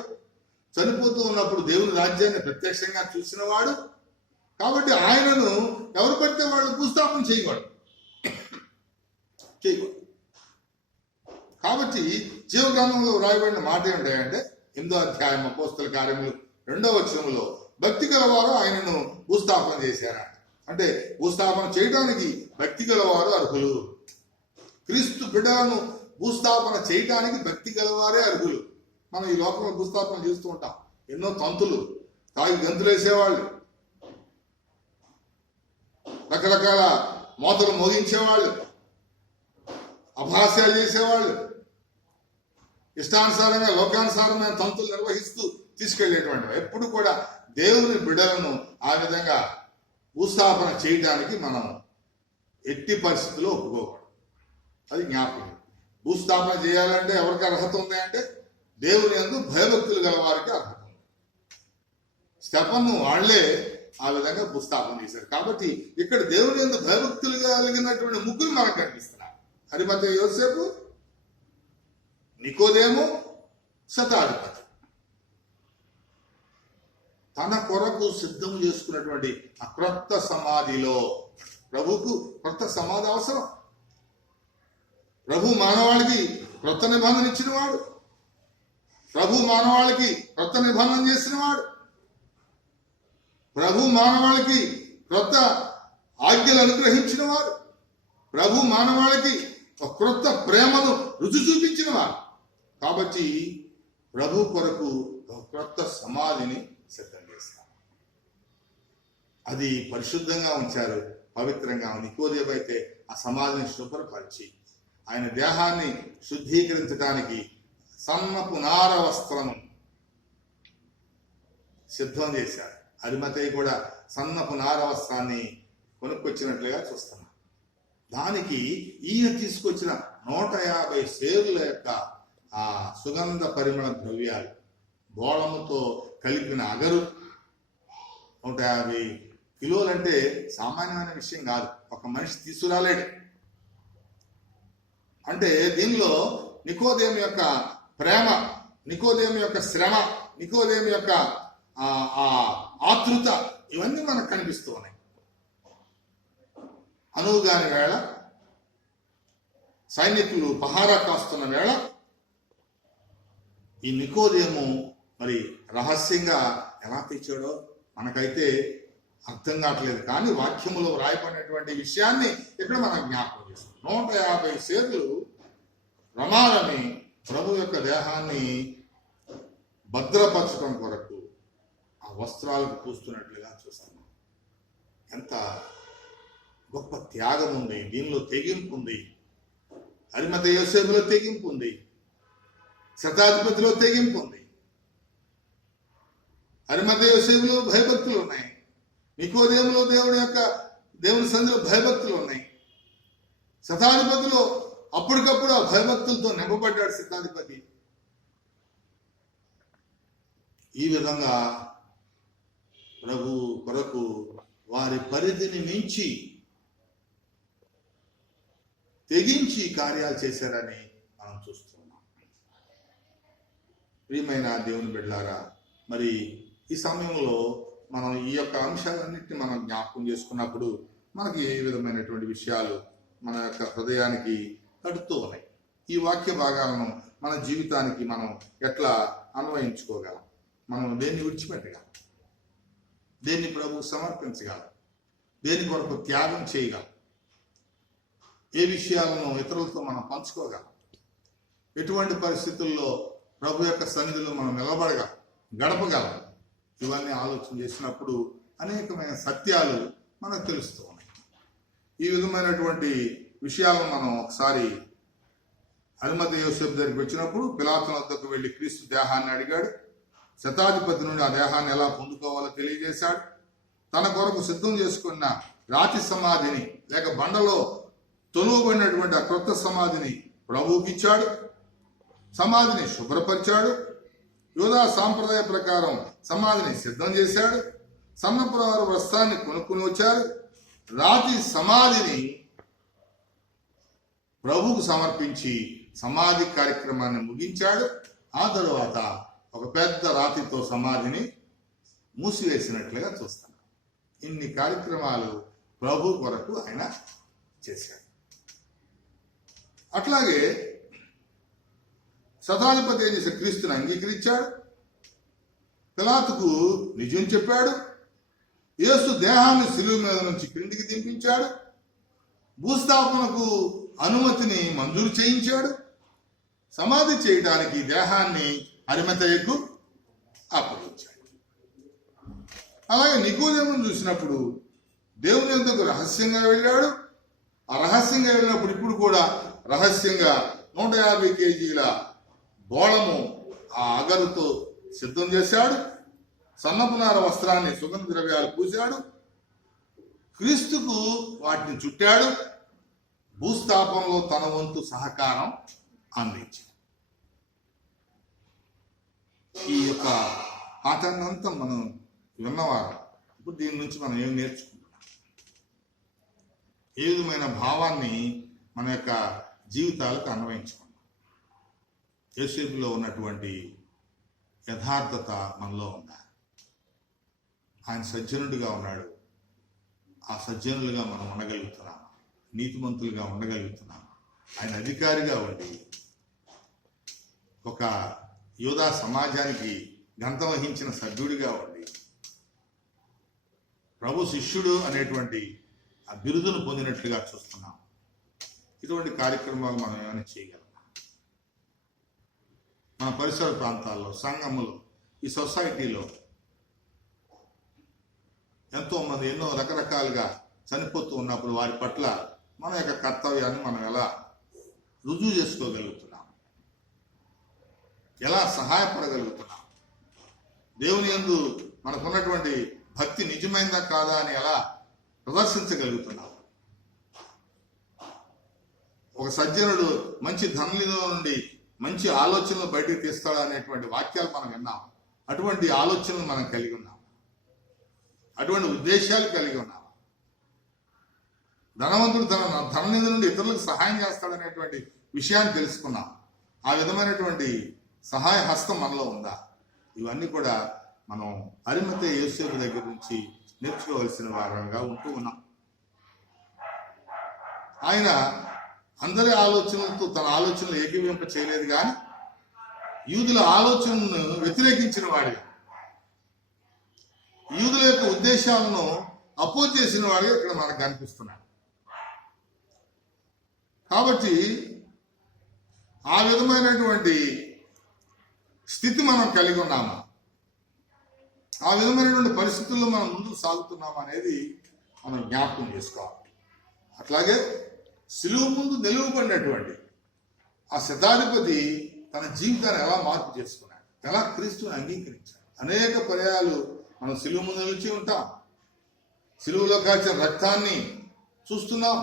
చనిపోతూ ఉన్నప్పుడు దేవుని రాజ్యాన్ని ప్రత్యక్షంగా చూసినవాడు. కాబట్టి ఆయనను ఎవరు పడితే వాళ్ళు భూస్థాపన చేయకూడదు. కాబట్టి జీవగ్రంథంలో వ్రాయబడిన మాట ఏంటంటే 8వ అధ్యాయం అపోస్తల కార్యములు 2వ వచనంలో భక్తి గలవారు ఆయనను భూస్థాపన చేశారా అంటే భూస్థాపన చేయడానికి భక్తి గలవారు అర్హులు. క్రీస్తు బిడ్డలను భూస్థాపన చేయడానికి భక్తి గలవారే అర్హులు. మనం ఈ లోకంలో భూస్థాపన చేస్తూ ఉంటాం. ఎన్నో తంతులు తాగి గంతులు వేసేవాళ్ళు, రకరకాల మోతలు మోగించేవాళ్ళు, అభాస్యాలు చేసేవాళ్ళు, ఇష్టానుసారంగా లోకానుసారమైన తంతులు నిర్వహిస్తూ తీసుకెళ్లేటువంటి ఎప్పుడు కూడా దేవుని బిడ్డలను ఆ విధంగా భూస్థాపన చేయడానికి మనం ఎట్టి పరిస్థితుల్లో ఒప్పుకోకూడదు. అది జ్ఞాపకం. భూస్థాపన చేయాలంటే ఎవరికి అర్హత ఉంది అంటే దేవుని యందు భయభక్తులు గల వారికి అర్హత ఉంది. స్టెఫను వాళ్లే ఆ విధంగా భూస్థాపన చేశారు. కాబట్టి ఇక్కడ దేవుని యందు భయభక్తులు కలిగినటువంటి ముగ్గురు మనకు కనిపిస్తున్నారు. అరిమతయి యోసేపు, నికోదేము, శతాధిపతి. తన కొరకు సిద్ధం చేసుకున్నటువంటి ఆ క్రొత్త సమాధిలో ప్రభుకు క్రొత్త సమాధి అవసరం. ప్రభు మానవాళికి క్రొత్త నిబంధన ఇచ్చినవాడు, ప్రభు మానవాళికి క్రొత్త నిబంధన చేసినవాడు, ప్రభు మానవాళికి క్రొత్త ఆజ్ఞలు అనుగ్రహించిన వారు, ప్రభు మానవాళికి ఒక క్రొత్త ప్రేమను రుచి చూపించిన వారు. కాబట్టి ప్రభు కొరకు ఒక క్రొత్త సమాధిని సిద్ధం చేస్తారు. అది పరిశుద్ధంగా ఉంచారు, పవిత్రంగా. నికోదేము అయితే ఆ సమాధిని శుభ్రపరిచి ఆయన దేహాన్ని శుద్ధీకరించడానికి సన్నపు నార వస్త్రము సిద్ధం చేశారు. అరిమతయి కూడా సన్నపు నార వస్త్రాన్ని కొనుక్కొచ్చినట్లుగా చూస్తున్నాం. దానికి ఈయన తీసుకొచ్చిన 150 సేరుల యొక్క ఆ సుగంధ పరిమళ ద్రవ్యాలు, బోళముతో కలిపిన అగరు 150 కిలోలంటే సామాన్యమైన విషయం కాదు. ఒక మనిషి తీసుకురాలేడు. అంటే దీనిలో నికోదేము యొక్క ప్రేమ, నికోదేము యొక్క శ్రమ, నికోదేము యొక్క ఆతృత ఇవన్నీ మనకు కనిపిస్తూ ఉన్నాయి. అనువుగాని వేళ, సైనికులు పహారా కాస్తున్న వేళ ఈ నికోదేము మరి రహస్యంగా ఎలా తెచ్చాడో మనకైతే అర్థం కావట్లేదు. కానీ వాక్యములో రాయబడినటువంటి విషయాన్ని ఇక్కడ మనం జ్ఞాపకం చేస్తాం. 150 సేర్లు రమారమి ప్రభు యొక్క దేహాన్ని భద్రపరచడం కొరకు ఆ వస్త్రాలకు పూస్తున్నట్లుగా చూస్తున్నాం. ఎంత గొప్ప త్యాగం ఉంది దీనిలో, తెగింపు ఉంది. అరిమతయి యోసేపులో తెగింపు ఉంది, శతాధిపతిలో తెగింపు ఉంది. అరిమతయి యోసేపులో భయభక్తులు ఉన్నాయి. నికోదేములో దేవుని సన్నిధిలో భయభక్తులు ఉన్నాయి. శతాధిపతిలో అప్పటికప్పుడు ఆ భయభక్తులతో నింపబడ్డాడు శతాధిపతి. ఈ విధంగా ప్రభు కొరకు వారి పరిధిని మించి తెగించి కార్యాలు చేశారని మనం చూస్తున్నాం. ప్రియమైన దేవుని బిడ్డలారా, మరి ఈ సమయంలో మనం ఈ యొక్క అంశాలన్నింటినీ మనం జ్ఞాపకం చేసుకున్నప్పుడు మనకి ఏ విధమైనటువంటి విషయాలు మన యొక్క హృదయానికి తడుతూ ఉన్నాయి. ఈ వాక్య భాగాలను మన జీవితానికి మనం ఎట్లా అన్వయించుకోగలం, మనం దేన్ని విడిచిపెట్టగలం, దేన్ని ప్రభువు సమర్పించగలం, దేని కొరకు త్యాగం చేయగలం, ఏ విషయాలను ఇతరులతో మనం పంచుకోగలం, ఎటువంటి పరిస్థితుల్లో ప్రభు యొక్క సన్నిధిలో మనం నిలబడగలం, గడపగలం, ఇవన్నీ ఆలోచన చేసినప్పుడు అనేకమైన సత్యాలు మనకు తెలుస్తూ ఉన్నాయి. ఈ విధమైనటువంటి విషయాలను మనం ఒకసారి అరిమతయి యోసేపు దగ్గరికి వచ్చినప్పుడు పిలాతు వద్దకు వెళ్లి క్రీస్తు దేహాన్ని అడిగాడు. శతాధిపతి నుండి ఆ దేహాన్ని ఎలా పొందుకోవాలో తెలియజేశాడు. తన కొరకు సిద్ధం చేసుకున్న రాతి సమాధిని లేక బండలో తొలువబడినటువంటి ఆ క్రొత్త సమాధిని ప్రభువుకి ఇచ్చాడు. సమాధిని శుభ్రపరిచాడు. యోధా సాంప్రదాయ ప్రకారం సమాధిని సిద్ధం చేశాడు. సన్నపురారు వస్త్రాన్ని కొనుక్కుని వచ్చారు. రాతి సమాధిని ప్రభువుకు సమర్పించి సమాధి కార్యక్రమాన్ని ముగించాడు. ఆ తరువాత ఒక పెద్ద రాతితో సమాధిని మూసివేసినట్లుగా చూస్తాం. ఇన్ని కార్యక్రమాలు ప్రభు కొరకు ఆయన చేశాడు. అట్లాగే శతాధిపతి ఏం చేసే క్రీస్తుని అంగీకరించాడు. పిలాతుకు నిజం చెప్పాడు. యేసు దేహాన్ని శిలువ మీద నుంచి క్రిందికి దింపించాడు. భూస్థాపనకు అనుమతిని మంజూరు చేయించాడు. సమాధి చేయడానికి దేహాన్ని అరిమతయికు అప్పగించాడు. అలాగే నికోదేమును చూసినప్పుడు దేవుని యొద్దకు రహస్యంగా వెళ్ళాడు. ఆ రహస్యంగా వెళ్ళినప్పుడు ఇప్పుడు కూడా రహస్యంగా 150 కేజీల బోళము ఆ అగరుతో సిద్ధం చేశాడు. సన్నపునార వస్త్రాన్ని సుగంధ ద్రవ్యాలు పూశాడు. క్రీస్తుకు వాటిని చుట్టాడు. భూస్థాపనలో తన వంతు సహకారం అందించాడు. ఈ యొక్క పాఠాన్నంతా మనం విన్నవారు. ఇప్పుడు దీని నుంచి మనం ఏం నేర్చుకుంటున్నాం, ఏ విధమైన భావాన్ని మన యొక్క జీవితాలకు అన్వయించుకున్నాం. యేసేపులో ఉన్నటువంటి యథార్థత మనలో ఉందా? ఆయన సజ్జనుడిగా ఉన్నాడు. ఆ సజ్జనులుగా మనం ఉండగలుగుతున్నాం, నీతిమంతులుగా ఉండగలుగుతున్నాం. ఆయన అధికారిగా ఉండి ఒక యోధా సమాజానికి గంత వహించిన సభ్యుడిగా ఉండి ప్రభు శిష్యుడు అనేటువంటి ఆ బిరుదును పొందినట్లుగా చూస్తున్నాం. ఇటువంటి కార్యక్రమాలు మనం ఏమైనా చేయగలం? మన పరిసర ప్రాంతాల్లో, సంఘములో, ఈ సొసైటీలో ఎంతో మంది ఎన్నో రకరకాలుగా చనిపోతూ ఉన్నప్పుడు వారి పట్ల మన యొక్క కర్తవ్యాన్ని మనం ఎలా రుజువు చేసుకోగలుగుతున్నాం, ఎలా సహాయపడగలుగుతున్నాం, దేవుని యందు మనకున్నటువంటి భక్తి నిజమైందా కాదా అని ఎలా ప్రదర్శించగలుగుతున్నాం. ఒక సజ్జనుడు మంచి ధనులలో నుండి మంచి ఆలోచనలు బయటకు తీస్తాడు అనేటువంటి వాక్యాలు మనం విన్నాం. అటువంటి ఆలోచనలు మనం కలిగి ఉన్నాం, అటువంటి ఉద్దేశాలు కలిగి ఉన్నాం. ధనవంతుడు తన ధననిధి నుండి ఇతరులకు సహాయం చేస్తాడనేటువంటి విషయాన్ని తెలుసుకున్నాం. ఆ విధమైనటువంటి సహాయ హస్తం మనలో ఉందా? ఇవన్నీ కూడా మనం అరిమతయి యోసేపు దగ్గర నుంచి నేర్చుకోవాల్సిన వారంగా ఉంటూ ఉన్నాం. ఆయన అందరి ఆలోచనలతో తన ఆలోచనలు ఏకీవింప చేయలేదు, కానీ యూదుల ఆలోచనలను వ్యతిరేకించిన వాడిగా, యూదుల యొక్క ఉద్దేశాలను అపోజ్ చేసిన వాడిగా ఇక్కడ మనకు కనిపిస్తున్నాడు. కాబట్టి ఆ విధమైనటువంటి స్థితి మనం కలిగి ఉన్నామా, ఆ విధమైనటువంటి పరిస్థితుల్లో మనం ముందుకు సాగుతున్నామా అనేది మనం జ్ఞాపకం చేసుకోవాలి. అట్లాగే సిలువ ముందు నిలువబడినటువంటి ఆ శతాధిపతి తన జీవితాన్ని ఎలా మార్పు చేసుకున్నాడు, ఎలా క్రీస్తుని అంగీకరించాడు, అనేక పర్యాయాలు మనం సిలువ ముందు నిలిచి ఉంటాం. సిలువలో కాల్చిన రక్తాన్ని చూస్తున్నాం.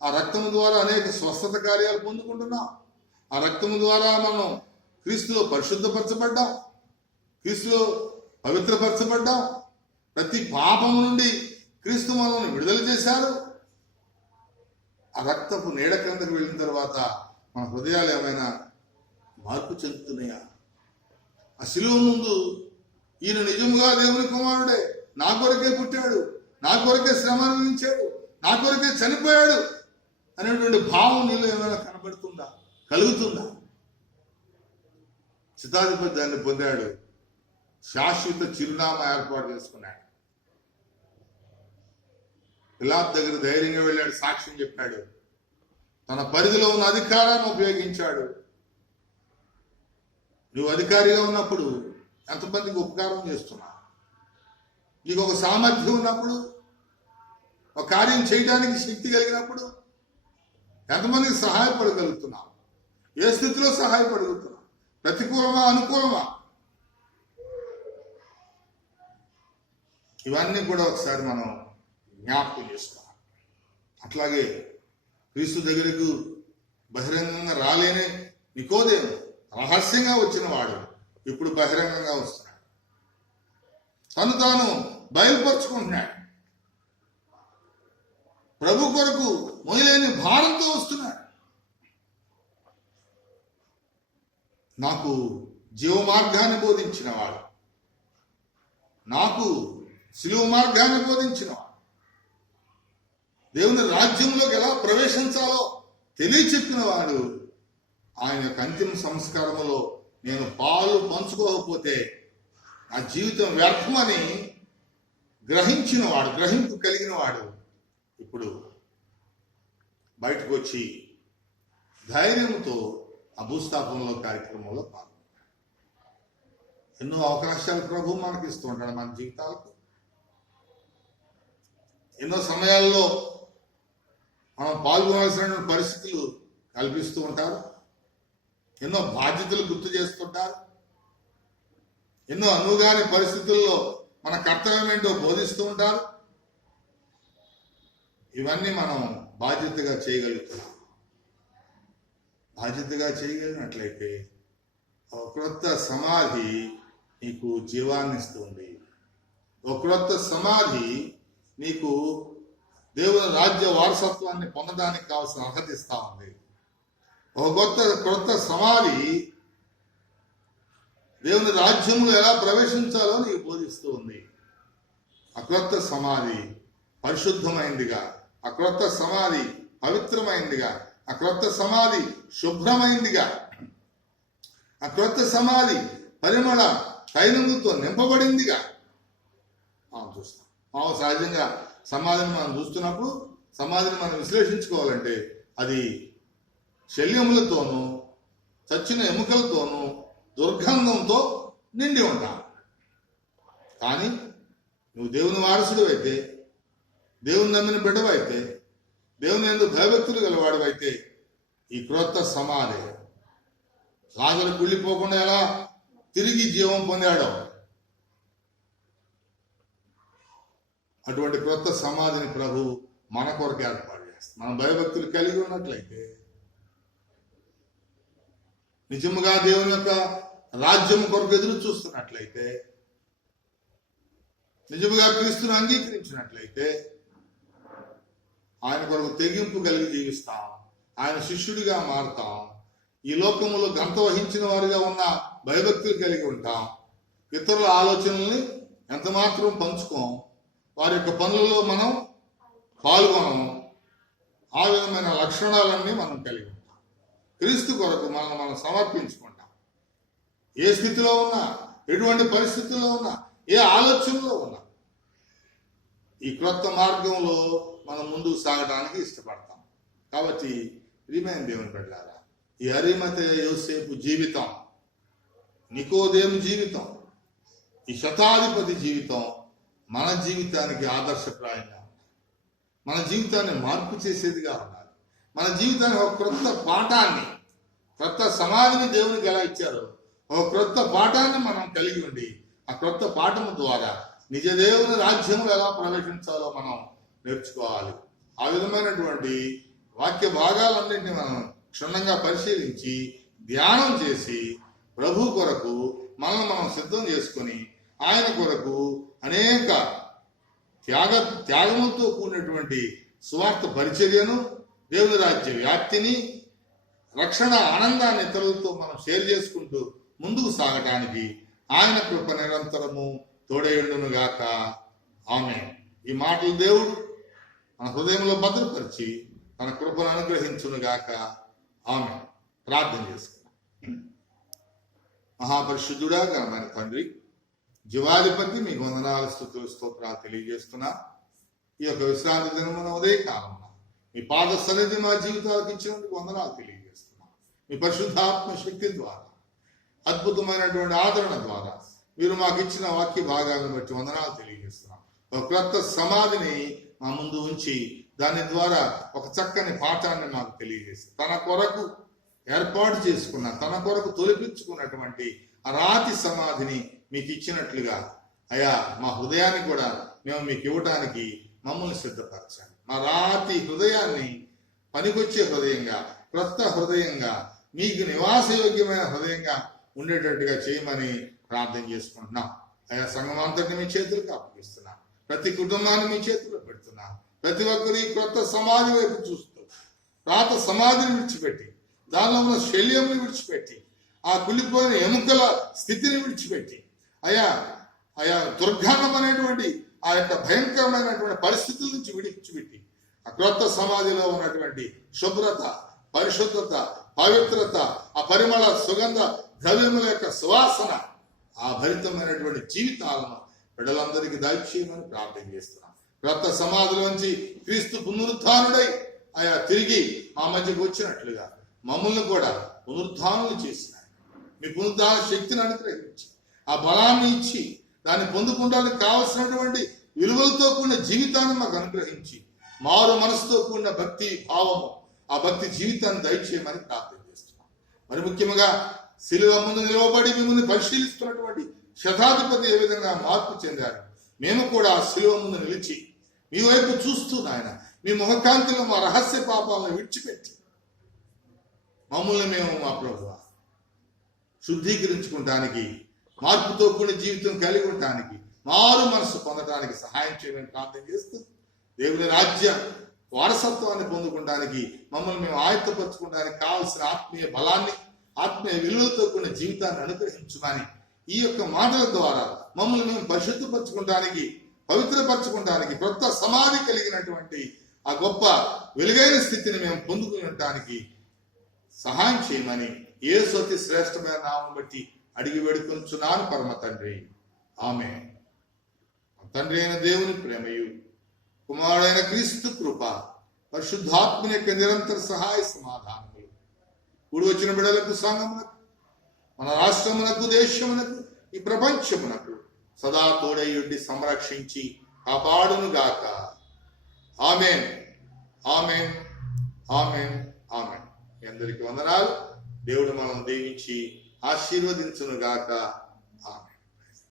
ఆ రక్తము ద్వారా అనేక స్వస్థత కార్యాలు పొందుకుంటున్నాం. ఆ రక్తము ద్వారా మనం క్రీస్తులో పరిశుద్ధపరచబడ్డాం, క్రీస్తులో పవిత్రపరచబడ్డాం. ప్రతి పాపము నుండి క్రీస్తు మనల్ని విడుదల చేశారు. ఆ రక్తపు నీడ క్రిందకు వెళ్ళిన తర్వాత మన హృదయాలు ఏమైనా మార్పు చెందుతున్నాయా? ఆ శిలువ ముందు ఈయన నిజముగా దేవుని కుమారుడే, నా కొరకే పుట్టాడు, నా కొరకే శ్రమ అనుభవించాడు, నా కొరకే చనిపోయాడు అనేటువంటి భావం నీలో ఏమైనా కనబడుతుందా, కలుగుతుందా? శతాధిపతి దాన్ని పొందాడు, శాశ్వత చిరునామా ఏర్పాటు చేసుకున్నాడు. పిలాతు దగ్గర ధైర్యంగా వెళ్ళాడు, సాక్ష్యం చెప్పాడు, తన పరిధిలో ఉన్న అధికారాన్ని ఉపయోగించాడు. నువ్వు అధికారిగా ఉన్నప్పుడు ఎంతమందికి ఉపకారం చేస్తున్నావు? నీకు ఒక సామర్థ్యం ఉన్నప్పుడు, ఒక కార్యం చేయడానికి శక్తి కలిగినప్పుడు ఎంతమందికి సహాయపడగలుగుతున్నావు? ఏ స్థితిలో సహాయపడగలుగుతున్నావు? ప్రతికూలమా, అనుకూలమా? ఇవన్నీ కూడా ఒకసారి మనం జ్ఞాపకం చేసుకోవాలి. అట్లాగే క్రీస్తు దగ్గరకు బహిరంగంగా రాలేనే నికోదేము రహస్యంగా వచ్చిన వాడు ఇప్పుడు బహిరంగంగా వస్తున్నాడు. తను తాను బయలుపరుచుకుంటున్నాడు. ప్రభు కొరకు మొయలేని భారంతో వస్తున్నాడు. నాకు జీవ మార్గాన్ని బోధించిన వాడు, నాకు శిలువ మార్గాన్ని బోధించిన వాడు, దేవుని రాజ్యంలోకి ఎలా ప్రవేశించాలో తెలియచెప్పిన వాడు, ఆయన యొక్క అంతిమ సంస్కారములో నేను పాలు పంచుకోకపోతే నా జీవితం వ్యర్థమని గ్రహించిన వాడు, గ్రహింపు కలిగిన వాడు ఇప్పుడు బయటకు వచ్చి ధైర్యంతో ఆ భూస్థాపనలో కార్యక్రమంలో పాల్గొంటాడు. ఎన్నో అవకాశాలు ప్రభు మనకి ఇస్తూ ఉంటాడు మన జీవితాలకు. ఎన్నో సమయాల్లో మనం పాల్గొనాల్సిన పరిస్థితులు కల్పిస్తూ ఉంటారు. ఎన్నో బాధ్యతలు గుర్తు చేస్తుంటారు. ఎన్నో అనుగాని పరిస్థితుల్లో మన కర్తవ్యం ఏంటో బోధిస్తూ ఉంటారు. ఇవన్నీ మనం బాధ్యతగా చేయగలుగుతున్నాం. బాధ్యతగా చేయగలిగినట్లయితే ఒక క్రొత్త సమాధి నీకు జీవాన్ని ఇస్తుంది. ఒక క్రొత్త సమాధి నీకు దేవుని రాజ్య వారసత్వాన్ని పొందడానికి కావాల్సిన అర్హత ఇస్తా ఉంది. ఒక క్రొత్త సమాధి దేవుని రాజ్యంలో ఎలా ప్రవేశించాలో నీకు బోధిస్తూ ఉంది. ఆ క్రొత్త సమాధి పరిశుద్ధమైందిగా, ఆ క్రొత్త సమాధి పవిత్రమైందిగా, ఆ క్రొత్త సమాధి శుభ్రమైందిగా, ఆ క్రొత్త సమాధి పరిమళ తైలముతో నింపబడిందిగా మనం చూస్తాం. సహజంగా సమాధిని మనం చూస్తున్నప్పుడు సమాధిని మనం విశ్లేషించుకోవాలంటే అది శల్యములతోనూ చచ్చిన ఎముకలతోనూ దుర్గంధంతో నిండి ఉంటాం. కానీ నువ్వు దేవుని వారసుడు అయితే, దేవుని నమ్మిన బిడ్డవైతే, దేవుని యందు భయభక్తులు గలవాడివైతే ఈ క్రొత్త సమాధి లాజరు కుళ్ళిపోకుండా ఎలా తిరిగి జీవం పొందాడో అటువంటి క్రొత్త సమాధిని ప్రభు మన కొరకు ఏర్పాటు చేస్తాం. మనం భయభక్తులు కలిగి ఉన్నట్లయితే, నిజముగా దేవుని యొక్క రాజ్యం కొరకు ఎదురు చూస్తున్నట్లయితే, నిజముగా క్రీస్తుని అంగీకరించినట్లయితే ఆయన కొరకు తెగింపు కలిగి జీవిస్తాం. ఆయన శిష్యుడిగా మారుతాం. ఈ లోకములో గంత వహించిన వారిగా ఉన్న భయభక్తులు కలిగి ఉంటాం. ఇతరుల ఆలోచనల్ని ఎంత మాత్రం పంచుకోం. వారి యొక్క పనులలో మనం పాల్గొనం. ఆ విధమైన లక్షణాలన్నీ మనం కలిగి ఉంటాం. క్రీస్తు కొరకు మనం సమర్పించుకుంటాం. ఏ స్థితిలో ఉన్నా, ఎటువంటి పరిస్థితుల్లో ఉన్నా, ఏ ఆలోచనలో ఉన్నా ఈ క్రొత్త మార్గంలో మనం ముందుకు సాగడానికి ఇష్టపడతాం. కాబట్టి ప్రియమైన దేవుని బిడ్డలారా, ఈ అరిమతయ యోసేపు జీవితం, నికోదేము జీవితం, ఈ శతాధిపతి జీవితం మన జీవితానికి ఆదర్శప్రాయంగా ఉండాలి. మన జీవితాన్ని మార్పు చేసేదిగా ఉండాలి. మన జీవితానికి ఒక క్రొత్త పాఠాన్ని, క్రొత్త సమాధిని దేవునికి ఎలా ఇచ్చారో ఒక క్రొత్త పాఠాన్ని మనం కలిగి ఉండి ఆ క్రొత్త పాఠము ద్వారా నిజ దేవుని రాజ్యములు ఎలా ప్రవేశించాలో మనం నేర్చుకోవాలి. ఆ విధమైనటువంటి వాక్య భాగాలన్నింటినీ మనం క్షుణ్ణంగా పరిశీలించి ధ్యానం చేసి ప్రభు కొరకు మనల్ని మనం సిద్ధం చేసుకొని ఆయన కొరకు అనేక త్యాగములతో కూడినటువంటి సువార్త పరిచర్యను, దేవుని రాజ్య వ్యాప్తిని, రక్షణ ఆనందాన్ని ఇతరులతో మనం షేర్ చేసుకుంటూ ముందుకు సాగటానికి ఆయన కృప నిరంతరము తోడేయుండును గాక. ఆమేన్. ఈ మాటలు దేవుడు మన హృదయంలో భద్రపరిచి తన కృపను అనుగ్రహించును గాక. ఆమేన్. ప్రార్థన చేసుకున్నాం. మహాపరిశుద్ధుడా ఘనమైన తండ్రి, జీవాధిపతి, మీకు వందనాలు, స్తుతులు, స్తోత్రాలు తెలియజేస్తున్నా. ఈ యొక్క విశ్రాంతి దినమున ఉదయకాలమున మీ పాద సన్నిధి మా జీవితాలకు ఇచ్చినందుకు వందనాలు తెలియజేస్తున్నా. మీ పరిశుద్ధాత్మ శక్తి ద్వారా, అద్భుతమైనటువంటి ఆదరణ ద్వారా మీరు మాకు ఇచ్చిన వాక్య భాగాలను బట్టి వందనాలు తెలియజేస్తున్నాం. ఒక క్రొత్త సమాధిని మా ముందు ఉంచి దాని ద్వారా ఒక చక్కని పాఠాన్ని మాకు తెలియజేసి తన కొరకు ఏర్పాటు చేసుకున్న, తన కొరకు తొలిపించుకున్నటువంటి ఆ రాతి సమాధిని మీకు ఇచ్చినట్లుగా అయ్యా మా హృదయాన్ని కూడా మేము మీకు ఇవ్వటానికి మమ్మల్ని సిద్ధపరచండి. మా రాతి హృదయాన్ని పనికొచ్చే హృదయంగా, క్రొత్త హృదయంగా, మీకు నివాసయోగ్యమైన హృదయంగా ఉండేటట్టుగా చేయమని ప్రార్థన చేసుకుంటున్నాం. అయ్యా సంఘం అంతటిని మీ చేతులకు అప్పగిస్తున్నాం. ప్రతి కుటుంబాన్ని మీ చేతుల్లో పెడుతున్నాం. ప్రతి ఒక్కరు ఈ క్రొత్త సమాధి వైపు చూస్తూ రాత సమాధిని విడిచిపెట్టి, దానిలో ఉన్న శల్యమును విడిచిపెట్టి, ఆ కులిపోయిన ఎముకల స్థితిని విడిచిపెట్టి, అయా దుర్గంధం అనేటువంటి ఆ యొక్క భయంకరమైనటువంటి పరిస్థితుల నుంచి విడిచిపెట్టి ఆ క్రొత్త సమాధిలో ఉన్నటువంటి శుభ్రత, పరిశుద్ధత, పవిత్రత, ఆ పరిమళ సుగంధ ద్రవ్యముల యొక్క సువాసన, ఆ భరితమైనటువంటి జీవితాలను బిడ్డలందరికీ దయచేయమని ప్రార్థన చేస్తున్నాం. క్రొత్త సమాధిలోంచి క్రీస్తు పునరుత్థానుడై తిరిగి మా మధ్యకు వచ్చినట్లుగా మమ్మల్ని కూడా పునరుత్థానులు చేసినారు. మీ పునరుద్ధాన శక్తిని అనుగ్రహించి, ఆ బలాన్ని ఇచ్చి, దాన్ని పొందుకోవడానికి కావలసినటువంటి విలువలతో కూడిన జీవితాన్ని మాకు అనుగ్రహించి, మారు మనసుతో కూడిన భక్తి భావము, ఆ భక్తి జీవితాన్ని దయచేయమని ప్రార్థన చేస్తున్నాం. మరి ముఖ్యంగా శిలువ ముందు నిలవబడి మిమ్మల్ని పరిశీలిస్తున్నటువంటి శతాధిపతి ఏ విధంగా మార్పు చెందారు, మేము కూడా ఆ శిలువ ముందు నిలిచి మీ వైపు చూస్తూ నాయన మీ ముఖకాంతిలో మా రహస్య పాపాలను విడిచిపెట్టి మమ్మల్ని మేము మా ప్రభువా శుద్ధీకరించుకుంటానికి, మార్పుతో కూడిన జీవితం కలిగి ఉండటానికి, మారు మనసు పొందడానికి సహాయం చేయమని ప్రార్థన చేస్తూ దేవుని రాజ్య వారసత్వాన్ని పొందుకోవడానికి, మమ్మల్ని మేము ఆయత్తపరచుకోవడానికి కావలసిన ఆత్మీయ బలాన్ని, ఆత్మీయ విలువలతో కూడిన జీవితాన్ని అనుగ్రహించమని ఈ యొక్క మాటల ద్వారా మమ్మల్ని మేము పరిశుద్ధపరచుకోవడానికి, పవిత్రపరచుకోవడానికి, కొత్త సమాధి కలిగినటువంటి ఆ గొప్ప వెలుగైన స్థితిని మేము పొందుకునడానికి సహాయం చేయమని యేసు అతి శ్రేష్టమైన నామం బట్టి అడిగి వేడుకొంచున్నాను పరమ తండ్రి. ఆమేన్. తండ్రి అయిన దేవుని ప్రేమయు, కుమారుడైన క్రీస్తు కృప, పరిశుద్ధాత్మని యొక్క నిరంతర సహాయ సమాధానములు కూడి వచ్చిన బిడ్డలకు, సంఘమునకు, మన రాష్ట్రమునకు, దేశమునకు, ఈ ప్రపంచమునకు సదా తోడయుండి సంరక్షించి కాపాడును గాక. ఆమేన్. ఆమేన్. ఆమేన్. ఆమేన్. మీ అందరికీ వందనాలు. దేవుడు మనం దీవించి ఆశీర్వదించును గాక.